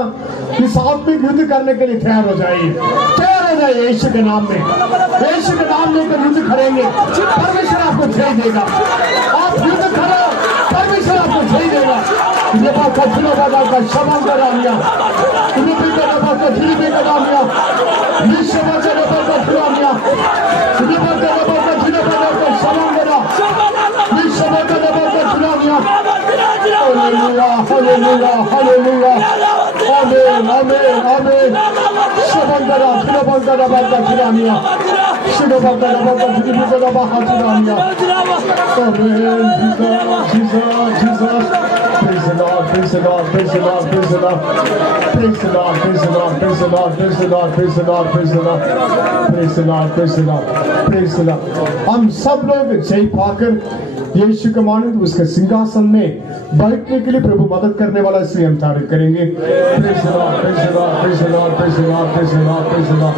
इस आत्मिक युद्ध करने के लिए तैयार हो जाइए, तैयार हो जाइए। यीशु के नाम में, यीशु के नाम लेकर युद्ध करेंगे, परमेश्वर आपको जय देगा। आप युद्ध करो, परमेश्वर आपको जय देगा। ये बात का चुनाव का शबन करा लिया, रूपी का नफा का झिलबी का नाम लिया, विश्व का नफा का चुनाव लिया, रूपी का नफा का झिलबी का शबन करा, विश्व का नफा का चुनाव लिया। Hallelujah, hallelujah, hallelujah. Amen, amen, amen. Shabandara, Shilabandara, Banda, Shilania. Shilabandara, Banda, Shilabandara, Baha, Shilania. Amen, Jesus, Jesus, Jesus. Praise the Lord, praise the Lord, praise the Lord, praise the Lord. Praise the Lord, praise the Lord, praise the Lord, praise the Lord, praise the Lord, praise the Lord. Praise the Lord, praise the Lord, praise the Lord. हम सब लोग जय पाकर यीशु के मानंद उसके सिंहासन में बैठने के लिए प्रभु मदद करने वाला, इसलिए हम तारीफ करेंगे। Praise the Lord, praise the Lord, praise the Lord, praise the Lord, praise the Lord, praise the Lord,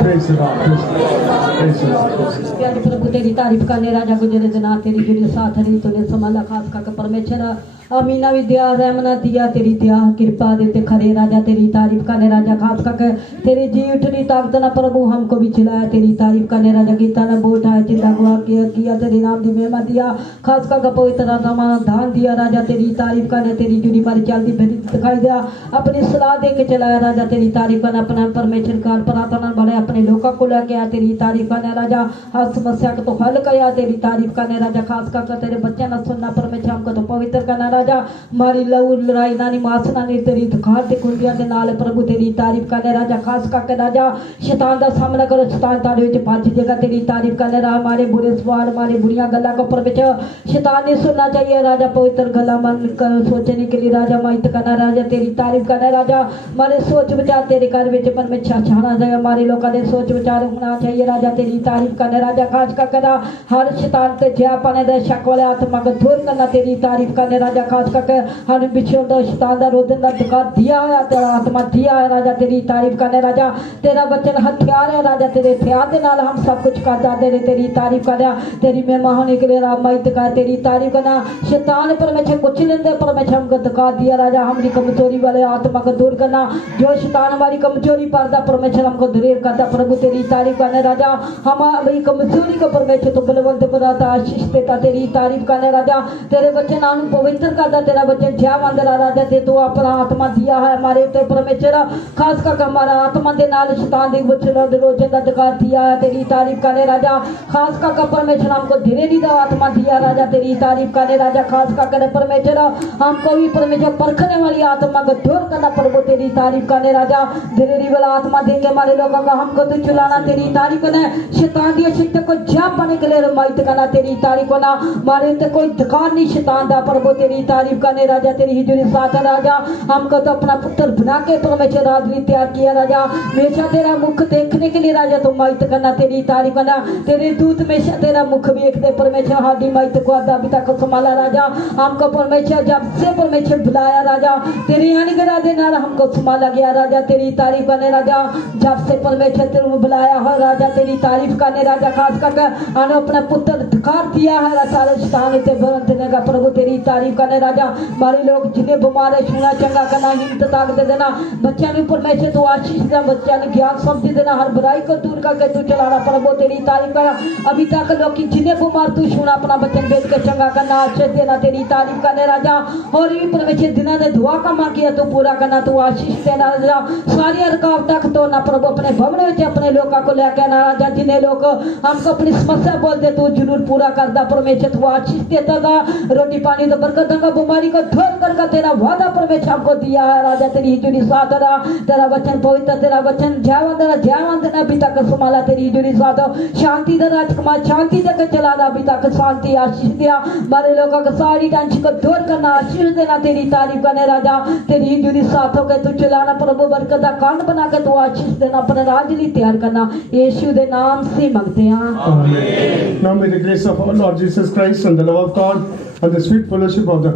praise the Lord, praise the Lord, praise the Lord. प्यारे प्रभु तेरी तारीफ करने राजा गुजरे दिन तेरी जुड़ी साथ रही तूने संभाला खास का परमेश्वर अमीना विद्या रहमना दिया तेरी दया कृपा देते खरे राजा तेरी तारीफ करने राजा खास का तेरी जी उठनी ताकत ना प्रभु हमको भी चिल्लाया तेरी तारीफ करने राजा गीता ने बोटा है चिंता गुआ किया तेरी नाम दी मेहमा दिया खास का पवित्र धान दिया राजा तेरी तारीफ करने तेरी जुड़ी मारी चलती फिर दिखाई दिया अपनी सलाह दे के चलाया राजा तेरी तारीफ करना अपना परमेश्वर का प्रार्थना बड़े अपने लोगों को लेके आया तेरी तारीफ करने राजा हर समस्या को तो हल कर तेरी तारीफ करने राजा खास कर तेरे बच्चे ना सुनना परमेश्वर हमको तो पवित्र करना राजा मारी लहू लड़ाई नानी मासना ने तेरी दुखार ते कुंडियां दे नाल प्रभु तेरी तारीफ करने राजा खास करके राजा शैतान दा सामना करो शैतान तारे विच भज जाएगा तेरी तारीफ करने रहा हमारे बुरे सवाल हमारी बुरियां गल्लां को पर विच शैतान ने सुनना चाहिए राजा पवित्र गल्लां मन कर सोचने के लिए राजा माइट करना राजा तेरी तारीफ करने राजा हमारे सोच विचार तेरे घर विच मन में छाना चाहिए हमारे लोगों के सोच विचार होना चाहिए राजा तेरी तारीफ करने राजा खास करके हर शैतान ते जय पाने दे शक वाले आत्मा को दूर करना तेरी तारीफ करने राजा खास करके हर बिछोड़ दा शैतान दा रोदन दा अधिकार दिया है तेरा आत्मा दिया है राजा तेरी तारीफ करने राजा तेरा वचन हथियार है राजा तेरे हथियार दे नाल हम सब कुछ कर जाते रे तेरी तारीफ करना तेरी महिमा होने के लिए रामायित कर तेरी तारीफ करना शैतान परमेश्वर कुछ लेंदे परमेश्वर हमको अधिकार दिया राजा हमारी कमजोरी वाले आत्मा को दूर करना जो शैतान हमारी कमजोरी पारदा परमेश्वर हमको दूर करता प्रभु तेरी तारीफ करने राजा हमारी कमजोरी को परमेश्वर तो बलवंत बनाता आशीष देता तेरी तारीफ करने राजा तेरे वचन आनु पवित्र करता तेरा वचन जयवंत राजा ते तू अपना आत्मा दिया है हमारे ऊपर परमेश्वर खास कर हमारा आत्मा दे नाल शैतान दे वचन रोजन का अधिकार दिया है तेरी तारीफ करने राजा खास कर परमेश्वर हमको धीरे धीरे आत्मा दिया राजा तेरी तारीफ करने राजा खास कर परमेश्वर हमको भी परमेश्वर परखने वाली आत्मा को दूर करना प्रभु तेरी तारीफ करने राजा धीरे धीरे वाला आत्मा देंगे हमारे लोगों को हमको तो चलाना तेरी तारीफ करना शैतान की शक्ति को जप पाने के लिए रमायत करना तेरी तारीफ करना हमारे ऊपर कोई अधिकार नहीं शैतान दा प्रभु तेरी तारीफ करने राजा तेरी हिजूरी साथ है राजा हमको तो अपना पुत्र बना के परमेश्वर राजनी तैयार किया राजा हमेशा तेरा मुख देखने के लिए राजा तो माइट करना तेरी तारीफ करना तेरे दूत हमेशा तेरा मुख देखते परमेश्वर हादी माइट को आधा पिता को संभाला राजा हमको परमेश्वर जब से परमेश्वर बुलाया राजा तेरी अनुग्रह दे नाल हमको संभाला गया राजा तेरी तारीफ करने राजा जब से परमेश्वर तेरे बुलाया हो राजा तेरी तारीफ करने राजा खास करके आने अपना पुत्र अधिकार दिया है सारे शैतान ते बंधने का प्रभु तेरी तारीफ करने राजा हमारे लोग जिन्हें बीमार है छूना चंगा करना हिम्मत ताकत देना बच्चों ने परमेश्वर तो आशीष देना बच्चों ने ज्ञान समझ देना हर बुराई को दूर करके तू चलाना प्रभु तेरी तारीफ कर अभी तक लोग जिन्हें बीमार तू छूना अपना बच्चन बेच के चंगा करना आशीष देना तेरी तारीफ करने राजा और भी परमेश्वर दिना ने दुआ का मां किया तू पूरा करना तू आशीष देना राजा सारी रुकावट तो ना प्रभु अपने भवन में अपने लोगों को लेकर आना राजा जिन्हें लोग हमको अपनी समस्या बोलते तू जरूर पूरा करदा परमेश्वर तू आशीष देता था रोटी पानी तो बरकत का बीमारी को दूर करके तेरा वादा परमेश्वर हमको दिया है राजा तेरी हिजूरी साथ तेरा वचन पवित्र तेरा वचन जयवंत अभी तक संभाला तेरी हिजूरी साथ शांति दे राजकुमार शांति देकर चलाना अभी तक शांति आशीष दिया हमारे लोगों को सारी टेंशन को दूर करना आशीष देना तेरी तारीफ करने राजा तेरी हिजूरी साथ होकर तू चलाना प्रभु बरकत का कांड बना के तू आशीष देना अपने राज लिए तैयार करना यीशु दे नाम से मांगते हैं Now may the grace of our Lord Jesus Christ and the love of God and the sweet fellowship of the